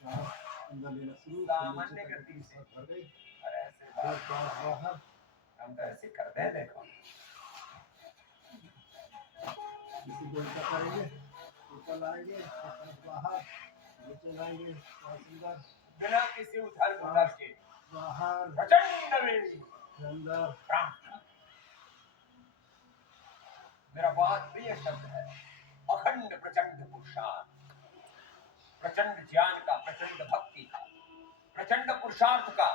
सांस अंदर लेना शुरू, सामान्य गति से भर गई, और ऐसे सांस बाहर, हम तो ऐसे करते हैं। देखो इसी को उल्टा करेंगे, ऊपर लाएंगे, सांस बाहर, नीचे लाएंगे, सांस अंदर, बिना किसी उछाल पुछाल के बाहर, प्रचंड में अंदर। मेरा बहुत प्रिय शब्द है अखंड प्रचंड पुरुषार्थ, प्रचंड ज्ञान का, प्रचंड भक्ति का, प्रचंड पुरुषार्थ का,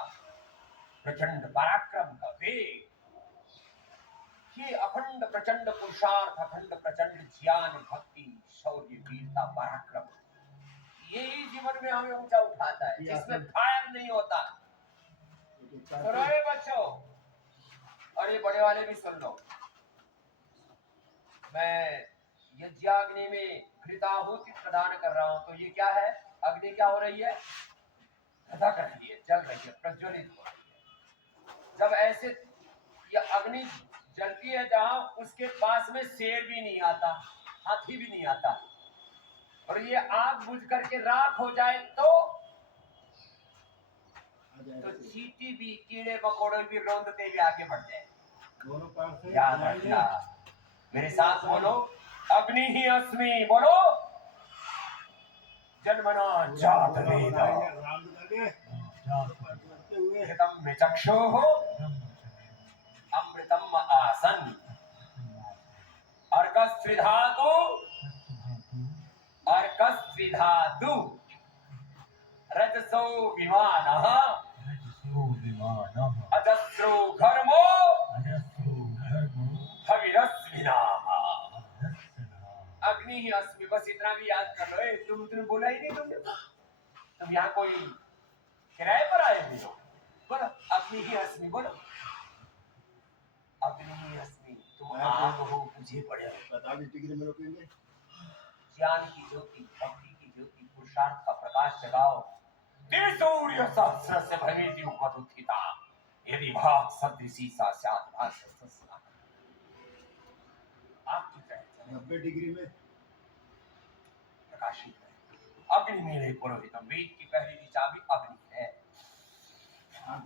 प्रचंड पराक्रम का, वेग, ये अखंड प्रचंड पुरुषार्थ, अखंड प्रचंड ज्ञान, भक्ति, शौर्य, वीरता, पराक्रम, यही जीवन में हमें ऊंचा उठाता है, जिसमें फायर नहीं होता। सुनो रे बच्चों, और ये बड़े वाले भी सुन लो, मैं यज्ञाग्नि में घृताहुति प्रदान कर रहा हूं, तो ये क्या है, अग्नि क्या हो रही है, धधक रही है, जल रही है, प्रज्वलित हो रही है। जब ऐसे ये अग्नि जलती है जहां उसके पास में शेर भी नहीं आता, हाथी भी नहीं आता, और ये आग बुझ करके राख हो जाए तो चींटी भी, कीड़े मकोड़े भी रौंदते हुए आगे बढ़ जाए। दोनों पार से याद रखना, मेरे साथ बोलो, अग्नि ही अस्मि, बोलो, जन्मना जात वेद। होते हुए हितम में चक्षु अमृतम आसन अर्कस्त्रिधातु अर्कस्त्रिधातु रजसो विमानः अजस्रो घर्मो हविरस्मिनाः अग्नि ही अस्मि। बस इतना भी याद कर लो। तुमने बोला ही नहीं। तुम यहाँ कोई किराए पर आए हुए हो? बोलो अग्नि ही अस्मि। बोलो अग्नि ही अस्मि। तुम आग हो, मुझे पड़े हो। 45 डिग्री में रोकेंगे। ज्ञान की ज्योति, भक्ति की ज्योति, पुरुषार्थ का प्रकाश जगाओ। सूर्य सहस्र से भवेति उपमतुत्थिता यदि भाग सदृशी सा स्यात् भासस्तस्या। आपकी तरह 90 डिग्री में प्रकाशित है। अग्नि मेरे पुरोहितम। वेद की पहली की चाबी अग्नि है।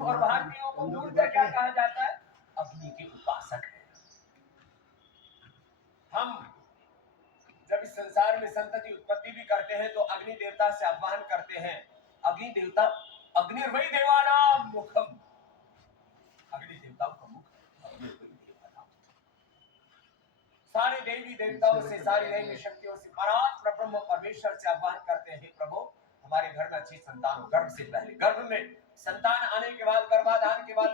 और भारतीयों को मूर्ख क्या कहा जाता है? अग्नि के उपासक है। हम जब इस संसार में संतति उत्पत्ति भी करते हैं तो अग्नि देवता से आह्वान करते हैं। अग्नि देवता अग्निर्वै देवानां मुखम। अग्नि देवताओं का मुख है। अग्निर्वै देवानां। सारे देवी देवताओं से, सारी दैवी शक्तियों से, परात्पर ब्रह्म परमेश्वर से आह्वान करते हैं, प्रभु हमारे घर में अच्छी संतान हो। गर्भ से पहले, गर्भ में संतान आने के बाद, गर्भाधान के बाद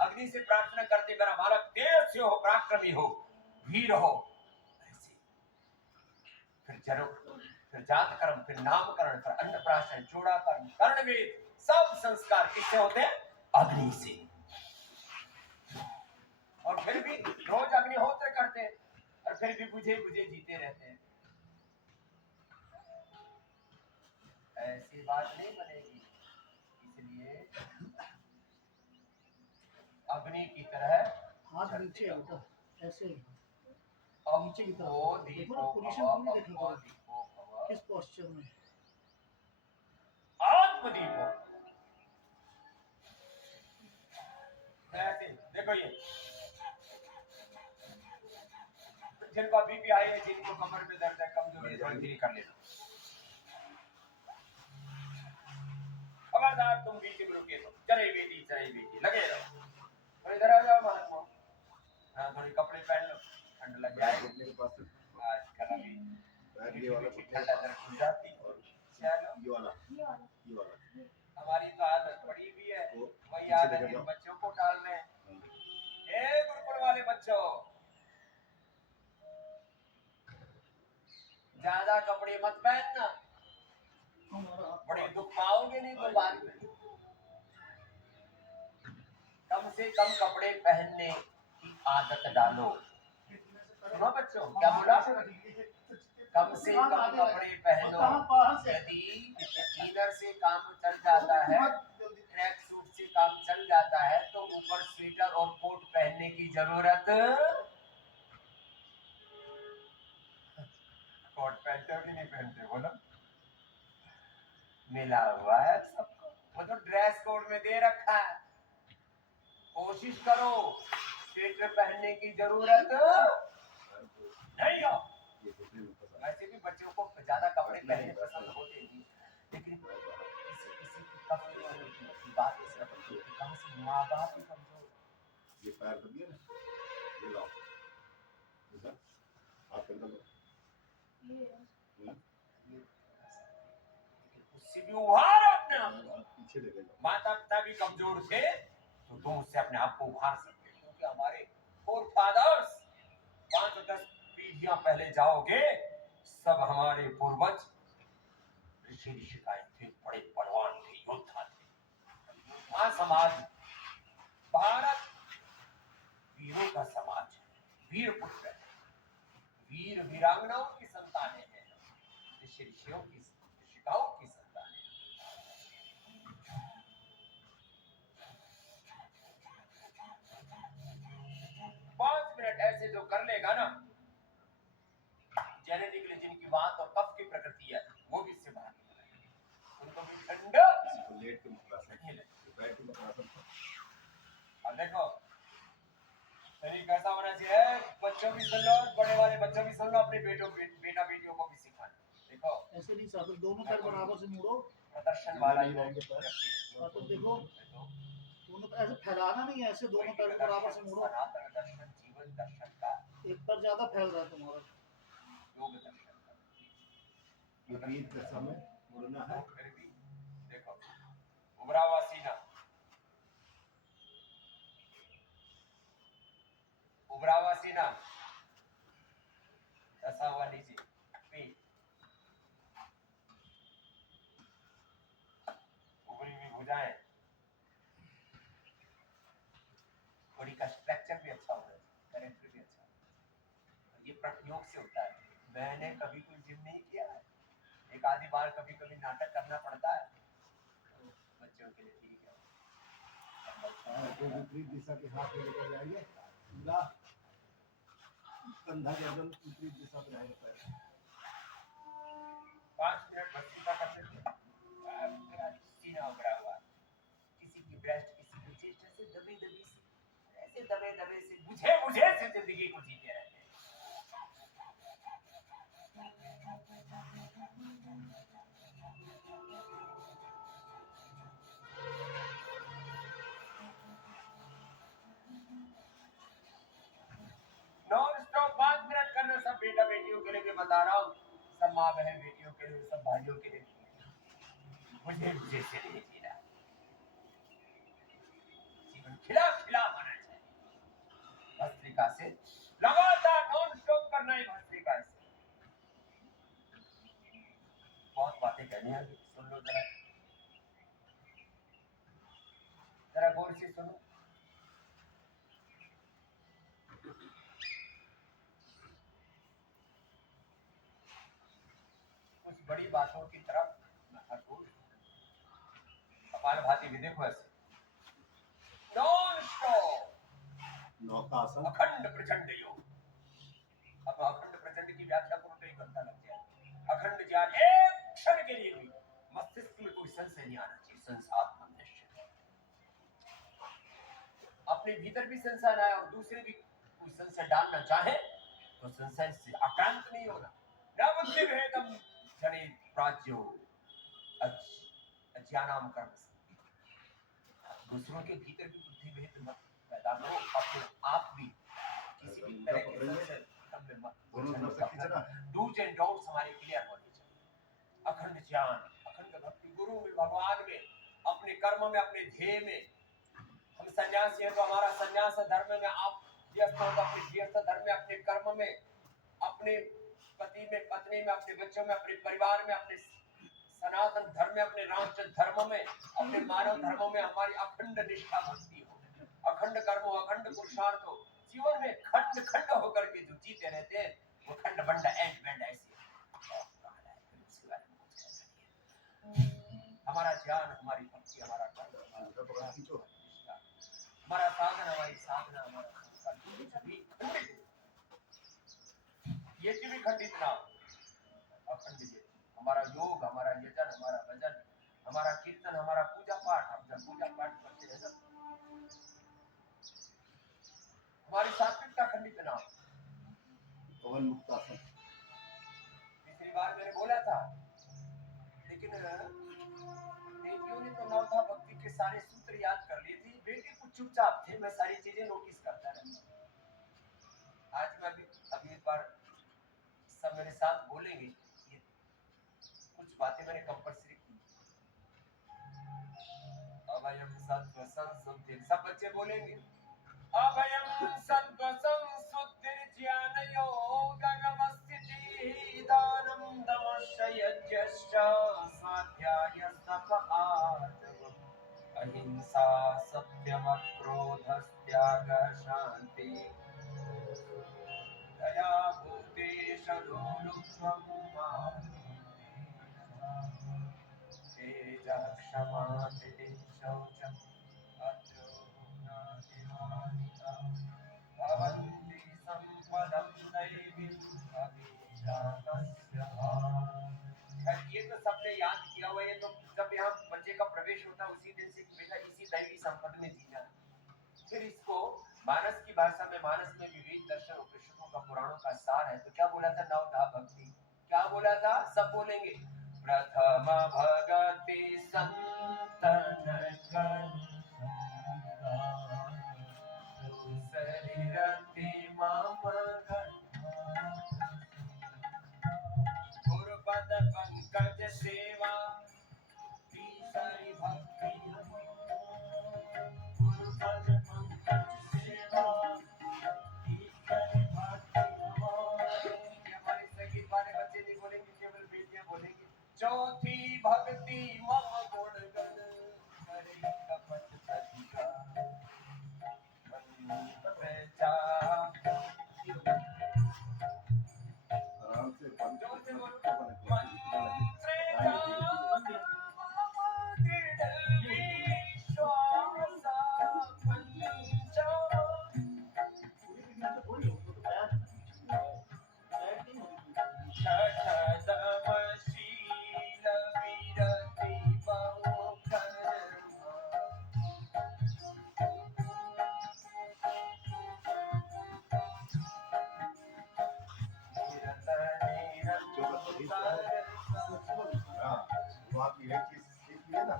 अग्नि से प्रार्थना करते, मेरा बालक तेज से हो, पराक्रमी हो, वीर हो। ऐसे फिर जन्म, फिर जात कर्म, फिर नामकरण, फिर अन्नप्राशन, चूड़ाकर्म, कर्णवेद, सब संस्कार किससे होते हैं? अग्नि से। और फिर भी रोज अग्निहोत्र करते हैं और फिर भी बुझे बुझे जीते रहते हैं। ऐसी बात नहीं बनेगी। इसलिए अग्नि की तरह हाथ नीचे है बेटा, ऐसे अब नीचे की तरफ। वो देखो ना, पोजीशन पूरी देखो किस पोस्चर में। आत्मदीपो। ऐसे देखो, ये जिनका बीपी हाई है, जिनको कमर में दर्द है, कमजोरी है, थोड़ी धीरे कर लेना। खबरदार तुम बीच में रुके तो चले बेटी लगे रहो। और इधर आ जाओ महात्मा। हाँ, थोड़ी कपड़े पहन लो, ठंड लग जाएगी। आजकल अभी ये वाला ठंड अंदर खुल जाती है। चलो, ये वाला हमारी तो आदत पड़ी भी है, वो वही पीछे आदत लेकर इन जाओ। बच्चों को डाल रहे हैं। ए गुरुकुल वाले बच्चों, ज्यादा कपड़े मत पहनना, बड़े दुख पाओगे नहीं तो बाद में। कम से कम कपड़े पहनने की आदत डालो। सुनो बच्चों, क्या बोला? कम से कम कपड़े पहनो। यदि इनर से काम चल जाता है, ट्रैक सूट से काम चल जाता है, तो ऊपर स्वेटर और कोट पहनने की जरूरत। कोट पहनते हो कि नहीं पहनते? बोलो। मिला हुआ है सबको, वो तो ड्रेस कोड में दे रखा है। कोशिश करो, स्वेटर पहनने की जरूरत नहीं हो। वैसे भी बच्चों को ज्यादा कपड़े पहनने पसंद होते नहीं, लेकिन किसी की कपड़े होने की बात है। सिर्फ बच्चों की, कहाँ से माँ बाप ही कमजोर। ये पैर दब गया ना, ये लाओ इधर, आप अंदर लो। उससे भी उभार अपने आप को। पीछे लेके जाओ। माता पिता भी कमजोर थे तो तुम उससे अपने आप को उभार सकते हो, क्योंकि हमारे फोर फादर्स 5-10 पीढ़ियां पहले जाओगे, सब हमारे पूर्वज ऋषि ऋषिकाएं थे, बड़े बलवान थे, योद्धा थे। वहां समाज, भारत वीरों का समाज है, वीर पुत्र है, वीर वीरांगनाओं की संतानें हैं, ऋषि ऋषियों की, ऋषिकाओं की संतानें। 5 मिनट ऐसे जो कर लेगा ना, जेनेटिकली जिनकी वात और कफ की प्रकृति है, वो भी इससे बाहर निकलेंगे। उनको भी ठंडा लेट के मकरासन नहीं लगे। बैठ के मकरासन। और देखो शरीर कैसा होना चाहिए, बच्चों भी सुन लो, बड़े वाले बच्चों भी सुन लो, अपने बेटा बेटियों को भी सिखाना। देखो ऐसे नहीं साहब, दोनों पैर बराबर से मुड़ो, प्रदर्शन वाला नहीं योग रहेंगे पैर। व्यक्ति हाँ, तो देखो तो दोनों ऐसे फैलाना नहीं है, ऐसे दोनों पैर को बराबर से मोड़ो। सनातन दर्शन जीवन दर्शन का एक पैर ज्यादा फैल रहा है तुम्हारा। योग दर्शन का विपरीत दिशा में मुड़ना है। तो फिर भी देखो उभरा हुआ सीना, उभरा हुआ सीना, धसा हुआ नीचे पीठ, उभरी हुई भुजाएं, बॉडी का स्ट्रक्चर भी अच्छा होना चाहिए, कैरेक्टर भी अच्छा होना चाहिए। ये प्रयोग से होता है। मैंने कभी कोई जिम नहीं किया है, एक आधी बार कभी कभी नाटक करना पड़ता है, तो बच्चों के लिए ठीक है। तो विपरीत दिशा के हाथ में लेकर जाइए, पूरा कंधा गर्दन विपरीत दिशा पे रहेगा पैर। 5 मिनट बस सीधा कर सकते हैं। मेरा सीना उभरा हुआ, किसी की ब्रेस्ट, किसी की चेस्ट, ऐसे दबे दबे से, ऐसे दबे दबे से बुझे बुझे से जिंदगी को जीते रहते हैं। नॉन स्टॉप 5 मिनट करना, सब बेटा बेटियों के लिए भी बता रहा हूँ, सब माँ बहन बेटियों के लिए, सब भाइयों के लिए। मुझे मुझे से नहीं जीना, जीवन खिला खिला होना चाहिए। भस्त्रिका से लगातार नॉन स्टॉप करना है, भस्त्रिका से। बहुत बातें करनी है, सुन लो जरा, जरा गौर से सुनो। कुछ बड़ी बातों की तरफ मैं हटूं। कपालभाति भी देखो ऐसे नॉन स्टॉप, नौकासन, अखंड प्रचंड योग। अब अखंड प्रचंड की व्याख्या करो तो 1 घंटा लग जाए। अखंड ज्ञान एक क्षण के लिए भी मस्तिष्क में कोई संशय नहीं आना चाहिए, संसात्मक निश्चय। अपने भीतर भी संशय आए और दूसरे भी कोई संशय डालना चाहे तो संशय से आक्रांत नहीं होना। न बुद्धि भेदम जने प्राज्यो अज्ञानाम कर्म। दूसरों के भीतर भी बुद्धि भेद मत पैदा करो, अपने आप भी किसी भी तरह के संशय में मत। दोनों तरफ से खींचना। डूज एंड डोंट्स हमारे क्लियर होने चाहिए। अखंड ज्ञान, अखंड भक्ति, गुरु में, भगवान में, अपने कर्म में, अपने ध्येय में। हम सन्यासी हैं तो हमारा सन्यास धर्म में, आप व्यस्त हो तो अपने व्यस्त धर्म में, अपने कर्म में, अपने पति में, पत्नी में, अपने बच्चों में, अपने परिवार में, अपने सनातन धर्म में, अपने राष्ट्र धर्म में, अपने मानव धर्मों में हमारी अखंड निष्ठा भक्ति हो, अखंड कर्म हो, अखंड पुरुषार्थ हो। जीवन में खंड खंड होकर के जो जीते रहते हैं वो खंड बंड एंड बैंड ऐसी हमारा ज्ञान, हमारी भक्ति, हमारा कर्म, हमारा साधन, हमारी साधना, हमारा संकल्प भी खंडित, ये भी खंडित ना अखंडित। हमारा योग, हमारा यजन, हमारा भजन, हमारा कीर्तन, हमारा पूजा पाठ, हम जब पूजा पाठ करते हैं जब हमारी सात्विकता खंडित ना। पवन मुक्तासन। पिछली बार मैंने बोला था, लेकिन बेटियों ने तो नवधा भक्ति के सारे सूत्र याद कर लिए थे, बेटे कुछ चुपचाप थे, मैं सारी चीजें नोटिस करता रहता। आज मैं अभी एक बार सब मेरे साथ बोलेंगे, ये कुछ बातें मैंने कंपल्सरी की। अभयम सत्वसं सुद्धि, सब बच्चे बोलेंगे अभयम सत्वसं सुद्धि ज्ञानयोगमस्थिति दानं दमश्च यज्ञश्च स्वाध्यायस्तप आर्जवम् अहिंसा सत्यमक्रोधस्त्यागः शान्ति दया भूतेषु तेजः क्षमा धीतिः शौचम् भवन्ति सम्पदं दैवीम् अभिजातस्य भाग्यम्। ये तो सबने याद किया हुआ है, तो जब यहाँ बच्चे का प्रवेश होता है उसी दिन से बेटा इसी दैवी संपत्ति में जीना। फिर इसको मानस की भाषा में, मानस में विविध दर्शन उपनिषदों का, पुराणों का सार है। तो क्या बोला था? नवधा भक्ति। क्या बोला था? सब बोलेंगे प्रथम भगति संतन दूसरी रति मम गुरुपद पंकज सेवा तीसरी भक्ति गुरुपद पंकज सेवा तीसरी भक्ति हमारे संगीत वाले बच्चे नहीं बोलेंगे, केवल बेटियां बोलेंगी। चौथी भक्ति मम गुण गण करे कपट सतिका प्रजा आराम से जोर से बोलो मंत्र जाप दृढ़ विश्वास पंचम छठदमशील विरति बहु कर्म निरत निरंतर हाँ, शुरुआत में एक चीज सीख लिया ना,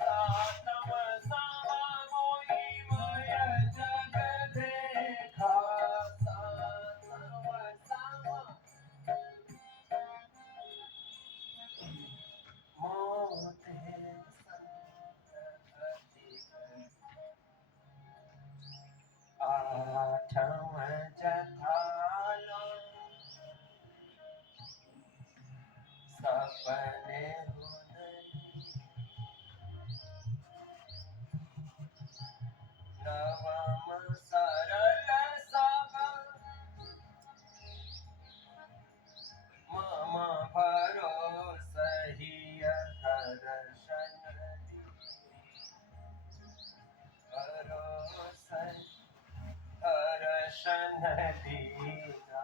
सातम सामोहिमय जग देखा सातम साम मोते संगति आठम जथालो सपने नवम सरल सब मम भरोसहिय दर्शन दर्शन दीना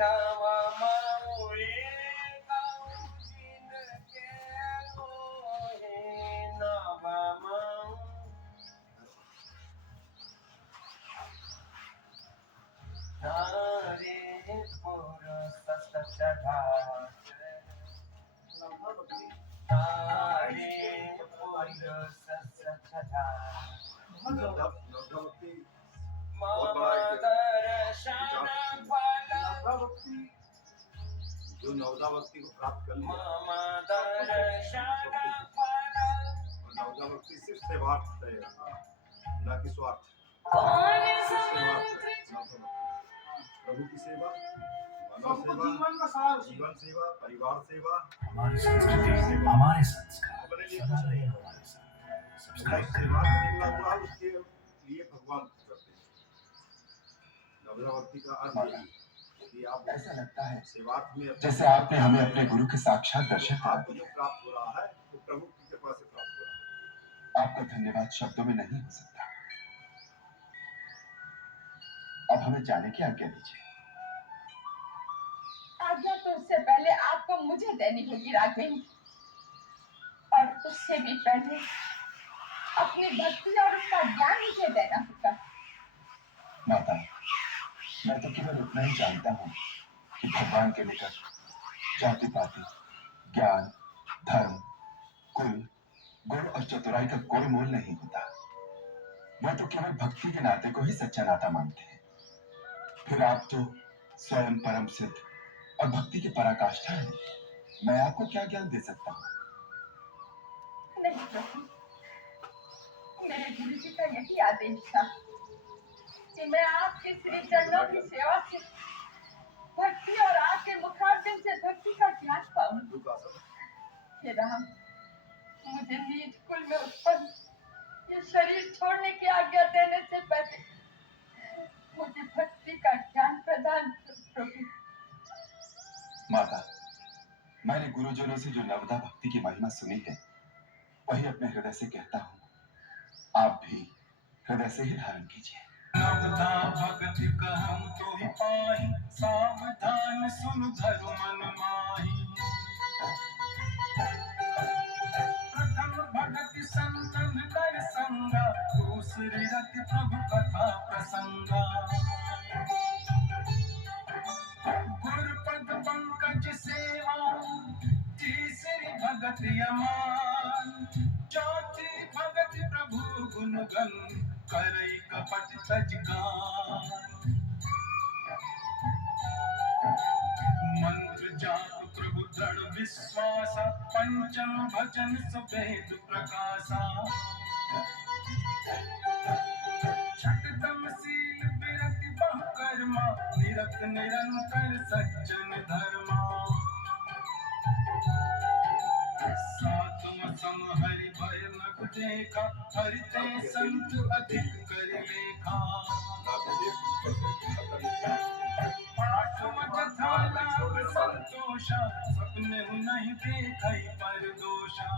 नवम जिनके मोहे नवम नारी पुरुष सचढ़ाच नारी पुरुष सचढ़ाच नवदा भक्ति मम दर्शन फल जो नवदा भक्ति को प्राप्त कर लिया, मम दर्शन फल और नवदा भक्ति सिर्फ सेवार्थ रहेगा, न कि स्वार्थ। कौन सिर्फ समुद्र सेवार्थ है, नवदा भक्ति। प्रभु की सेवा, मानव सेवा, जीवन सेवा, परिवार सेवा, हमारी संस्कृति हमारे संस्कार अपने लिए कुछ नहीं है। जो सेवा में निकला हुआ है उसके लिए भगवान कुछ करते हैं। नवदा भक्ति का अर्थ यही है कि आप ऐसा लगता है सेवार्थ में जैसे आपने हमें अपने गुरु के साक्षात दर्शन करा आपको जो प्राप्त हो रहा है वो प्रभु की कृपा से प्राप्त हो रहा है। आपका धन्यवाद शब्दों में नहीं हो सकता। अब हमें जाने की आज्ञा दीजिए। आज्ञा तो उससे पहले आपको मुझे देनी होगी राघवेंद्र, और उससे भी पहले अपनी भक्ति और उसका ज्ञान मुझे देना होगा। माता, मैं तो केवल उतना ही जानता हूँ कि भगवान के निकट जाति पाति, ज्ञान, धर्म, कुल, गुण और चतुराई का कोई मोल नहीं होता। मैं तो केवल भक्ति के नाते को ही सच्चा नाता मानते हैं। फिर आप तो स्वयं परम सिद्ध और भक्ति की पराकाष्ठा है। मैं आपको क्या ज्ञान दे सकता हूँ? नहीं प्रभु, मेरे गुरु जी का यही आदेश था कि मैं आपके श्री चरणों की सेवा से भक्ति और आपके मुखारबिंद से भक्ति का ज्ञान पाऊं। हे राम, मुझे नीच कुल में उत्पन्न ये शरीर छोड़ने की आज्ञा देने से पहले मुझे भक्ति का ज्ञान प्रदान करो प्रभु। माता, मैंने गुरुजनों से जो नवदा भक्ति की महिमा सुनी है वही अपने हृदय से कहता हूँ। आप भी हृदय से ही धारण कीजिए। नवदा भगति कहम तो ही पाहि, सावधान सुन धरु मन माहि। प्रथम भगति संतन कर संगा, दूसरी रति प्रभु कथा प्रसंगा। गुरुपद पंकज सेवा, तीसरी भगति अमान चौथी भगत प्रभु गुणगन करई कपट तजगान मंत्र जाप प्रभु दृढ़ विश्वास पंचम भजन सुवेद प्रकाशा छठतम शील विरति बहु कर्मा निरत निरंतर सज्जन धर्मा सातम सम हरि भय नभ देखा हरिते संत अधिक कर लेखा आठम कथा लाभ संतोषा सपने नहीं देखई पर दोषा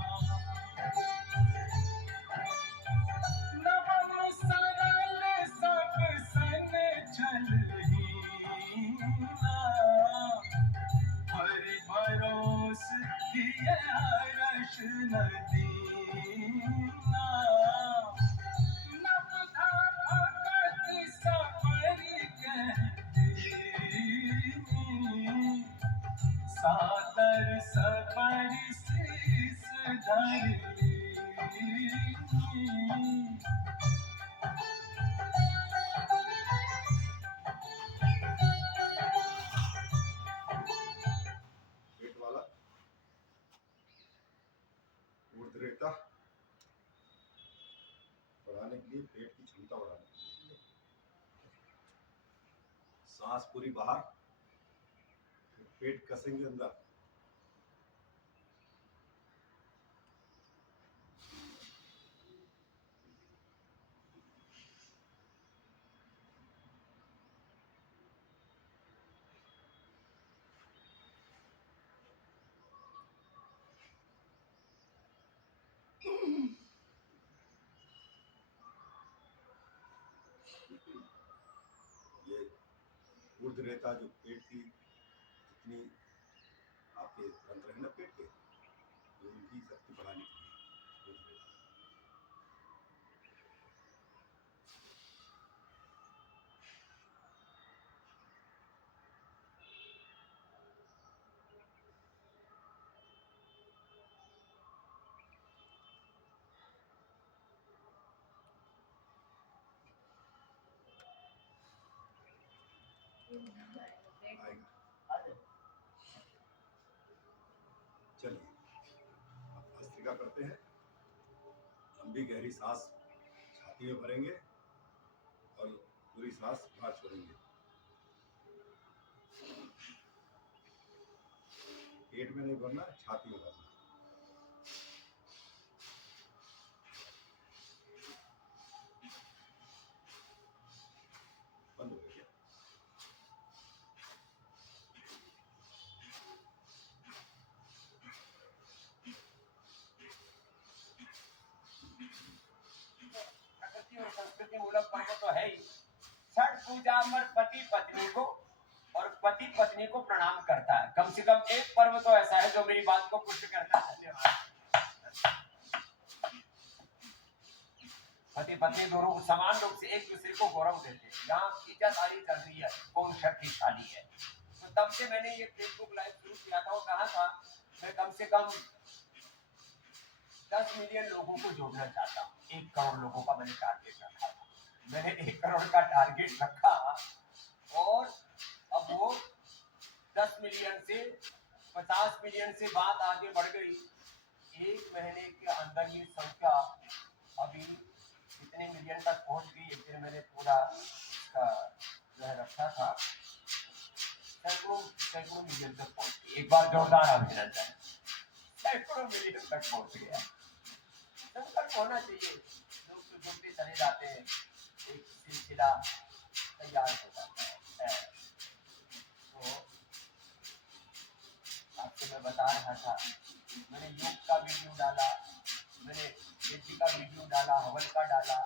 नवम सरल सब सन चलहीना हरि भरोस किए हर्ष नदीना नवधा भगत सपरि कहती सादर सपरि शीस धरती पेट वाला ऊर्ध्वरेखा बढ़ाने के लिए पेट की क्षमता बढ़ाने के लिए सांस पूरी बाहर फिर पेट कसेंगे अंदर ये ऊर्ध्वरेखा जो पेट की जितनी आपके तंत्र है ना पेट के जो उनकी शक्ति बढ़ाने के लिए ऊर्ध्वरेखा। चलिए अब भस्त्रिका करते हैं। लंबी गहरी सांस छाती में भरेंगे और पूरी सांस बाहर छोड़ेंगे। पेट में नहीं भरना, छाती में भरना। बंद हो गया। प्रकृति और संस्कृति मूलक पर्व तो है ही। छठ पूजा पर पति पत्नी को और पति पत्नी को प्रणाम करता है। कम से कम एक पर्व तो ऐसा है जो मेरी बात को पुष्ट करता है। धन्यवाद। पति पत्नी दोनों समान रूप से एक दूसरे को गौरव देते हैं। यहाँ इज्जतदारी चल रही है, कौन शक्तिशाली है। तो तब से मैंने ये फेसबुक लाइव शुरू किया था और कहा था मैं कम से कम 10 मिलियन लोगों को जोड़ना चाहता हूँ। 1 करोड़ लोगों का मैंने टारगेट रखा था। मैंने 1 करोड़ का टारगेट रखा और अब वो 10 मिलियन से 50 मिलियन से बात आगे बढ़ गई। 1 महीने के अंदर ये संख्या अभी कितने मिलियन तक पहुंच गई। एक दिन मैंने पूरा इसका जो है रखा था, सैकड़ों मिलियन तक पहुंच गई। एक बार जोरदार अभिनंदन। सैकड़ों मिलियन तक पहुंच गया। संकल्प होना चाहिए, लोग तो जुड़ते चले जाते हैं, एक सिलसिला तैयार हो जाता है। तो आपको मैं बता रहा था, मैंने योग का वीडियो डाला, मैंने यज्ञ का वीडियो डाला, हवन का डाला,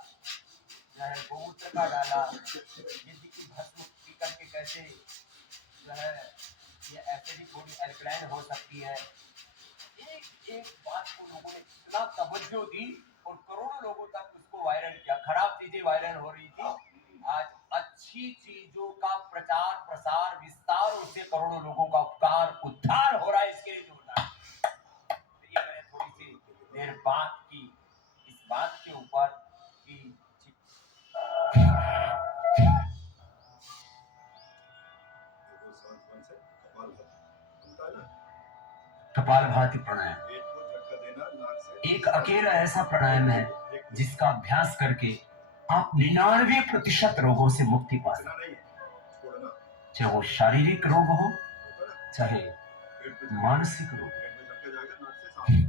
जो है गोमूत्र का डाला, यज्ञ की भस्म पी करके कैसे जो है ये एसिडिक बॉडी एल्कलाइन हो सकती है। एक एक बात को लोगों ने इतना तवज्जो दी और करोड़ों लोगों तक उसको वायरल किया। खराब चीजें वायरल हो रही थी, आज अच्छी चीजों का प्रचार प्रसार विस्तार, उससे करोड़ों लोगों का उपकार उद्धार हो रहा है। इसके लिए जोरदार ये मैंने कपालभाति प्राणायाम पेट को झटका देना नाक से एक अकेला ऐसा प्राणायाम है जिसका अभ्यास करके आप 99% रोगों से मुक्ति पा सकते इतना नहीं है छोड़ना चाहे वो शारीरिक रोग हो होगा ना चाहे पेट में मानसिक रोग पेट में झटका जाएगा नाक से सांस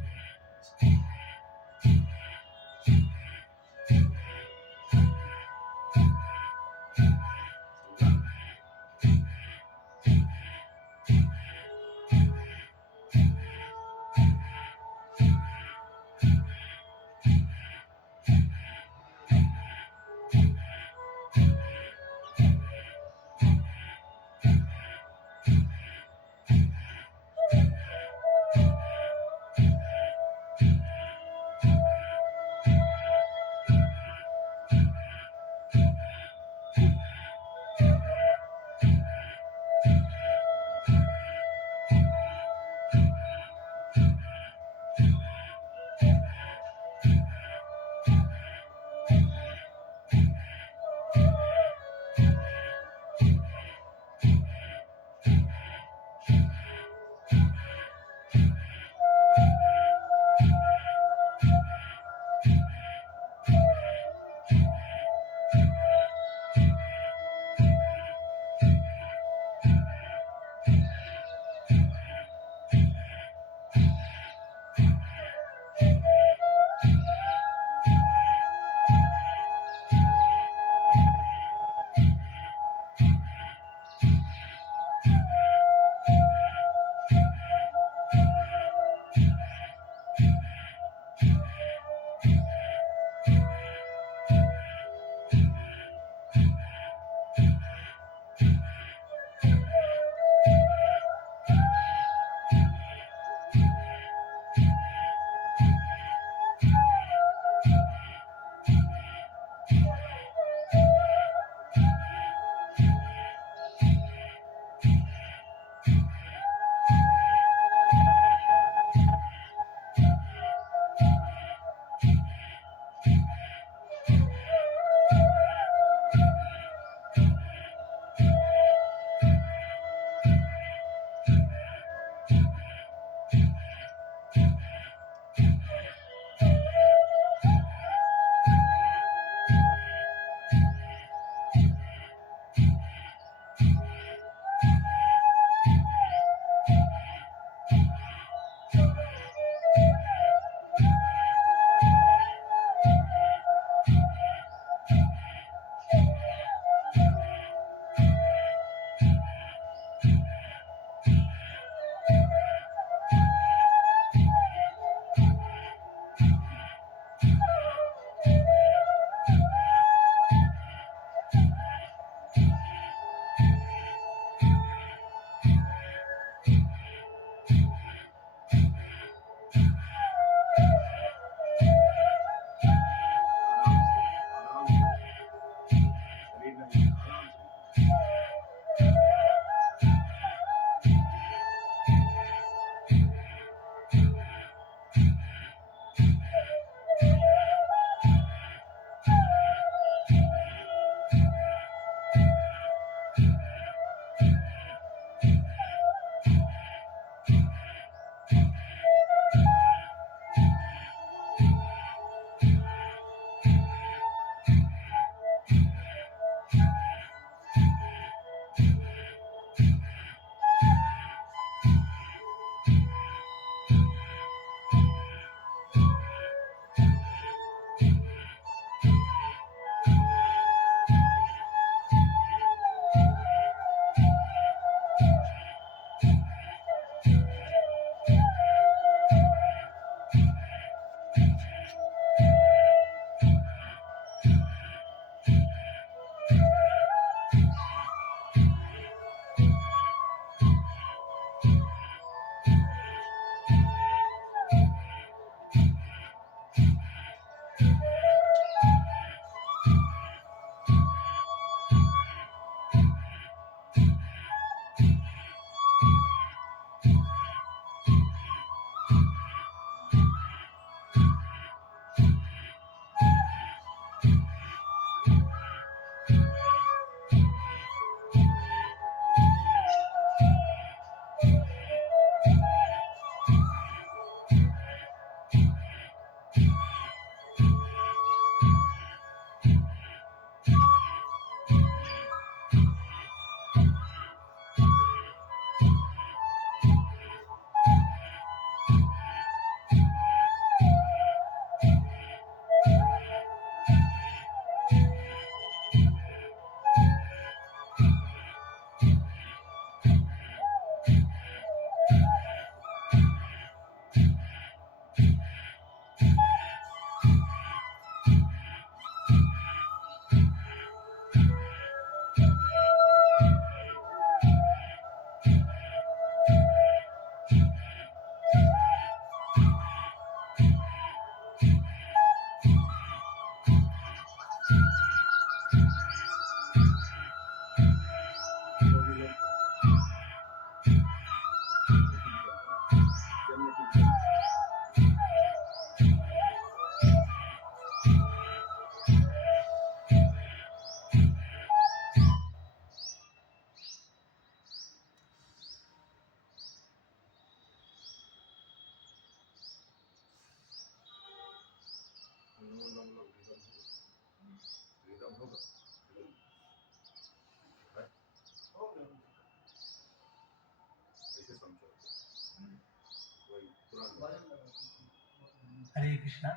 हरे कृष्णा।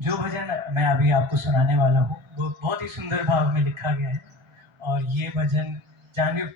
जो भजन मैं अभी आपको सुनाने वाला हूँ वो बहुत ही सुंदर भाव में लिखा गया है और ये भजन जाह्नवी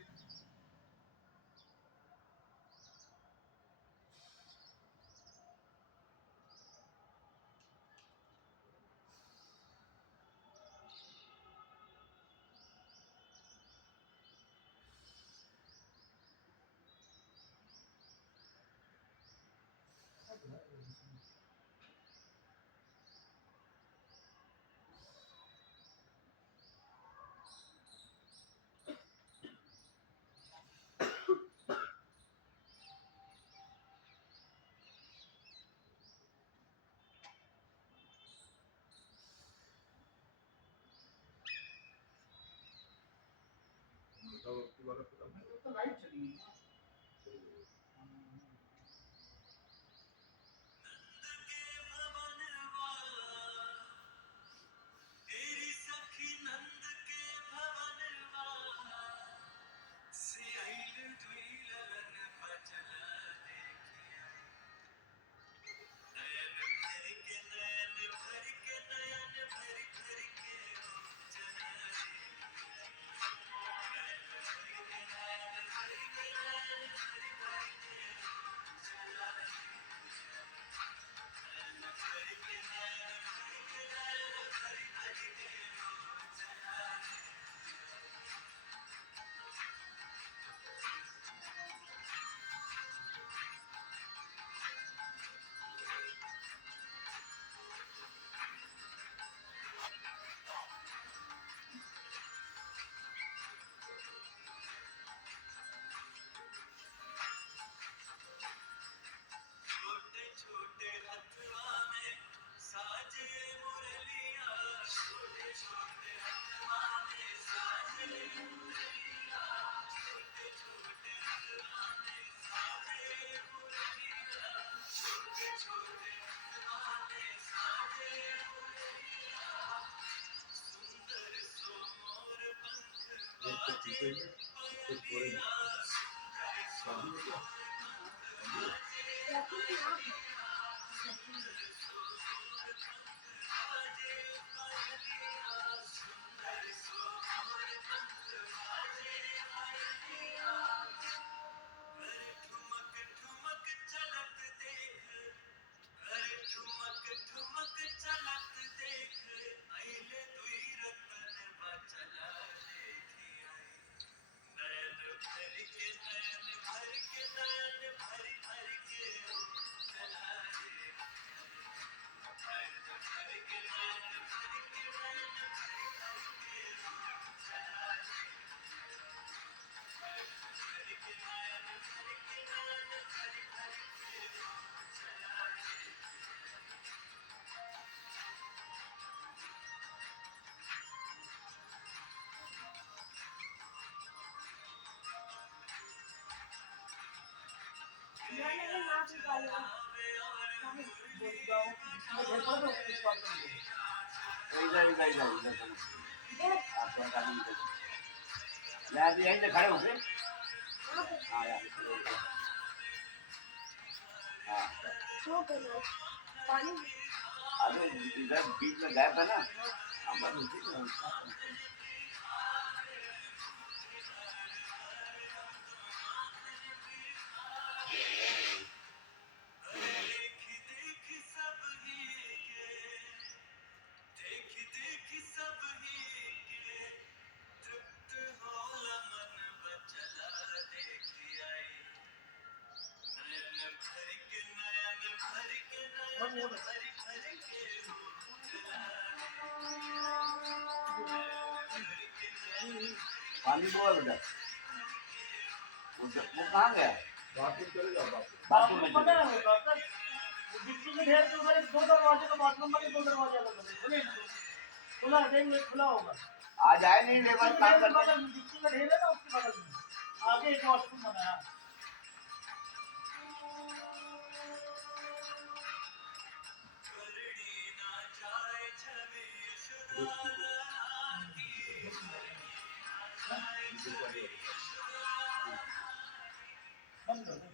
बताओ आपकी वाला खत्म। तो लाइट चली गई। तेरी सखी नंद के भवनवा सियाइल दुइलन बचला देखिया नयन भर के नयन भर के नयन भर भर के चला नयन भर के नयन भर के नयन भर भर के चला नयन भर के नयन भर के नयन भर भर के चला छोटे छोटे हथवा में साजे मुरलिया छोटे छोटे हथवा में साजे मुरलिया छोटे छोटे हथवा में साजे मुरलिया छोटे छोटे हथवा में साजे मुरलिया सुंदर सो मोर पंख एक तो बाजे पीछे में कुछ थोड़े पायलिया सुंदर सो शादी में क्या मोर पंख ये बाजे सुंदर सो मोर पंख बाजे पायलिया सुंदर सो मोर पंख बाजे पायलिया कर ठुमक ठुमक चलत देख कर ठुमक ठुमक चलत देख अइले दुई रतन बचला देखी आई नयन भर के नयन भर के नयन भर भर के चला रे नयन भर के नयन भर के नयन भर भर के चला रे नयन भर के नयन भर के नयन भर भर के चला रे आवे और मुरली इधर इधर इधर इधर आपको गाड़ी निकल मैं अभी यहीं से खड़े हो गए हाँ यार हाँ अरे इधर बीच में गैप है ना हम बस उसी में देख देख सब ही के देख देख सब ही के तृप्त होला मन बचला देखी आई नयन भर के नयन भर के नयन भर भर के चला नयन भर के नयन पानी बोला बेटा वो कहाँ गया बाथरूम चले जाओ बाथरूम बाथरूम में पता है डॉक्टर डिक्की में ढेर तो उधर दो दरवाजे का बाथरूम में दो दरवाजे अलग अलग खुला देख ले खुला होगा आज आए नहीं लेबर काम करते डिक्की में ढेर है ना उसके बगल में आगे एक वॉशरूम बनाया करड़ी ना जाए छवि यशोदा की करड़ी ना जाए छवि यशोदा बंद कर दो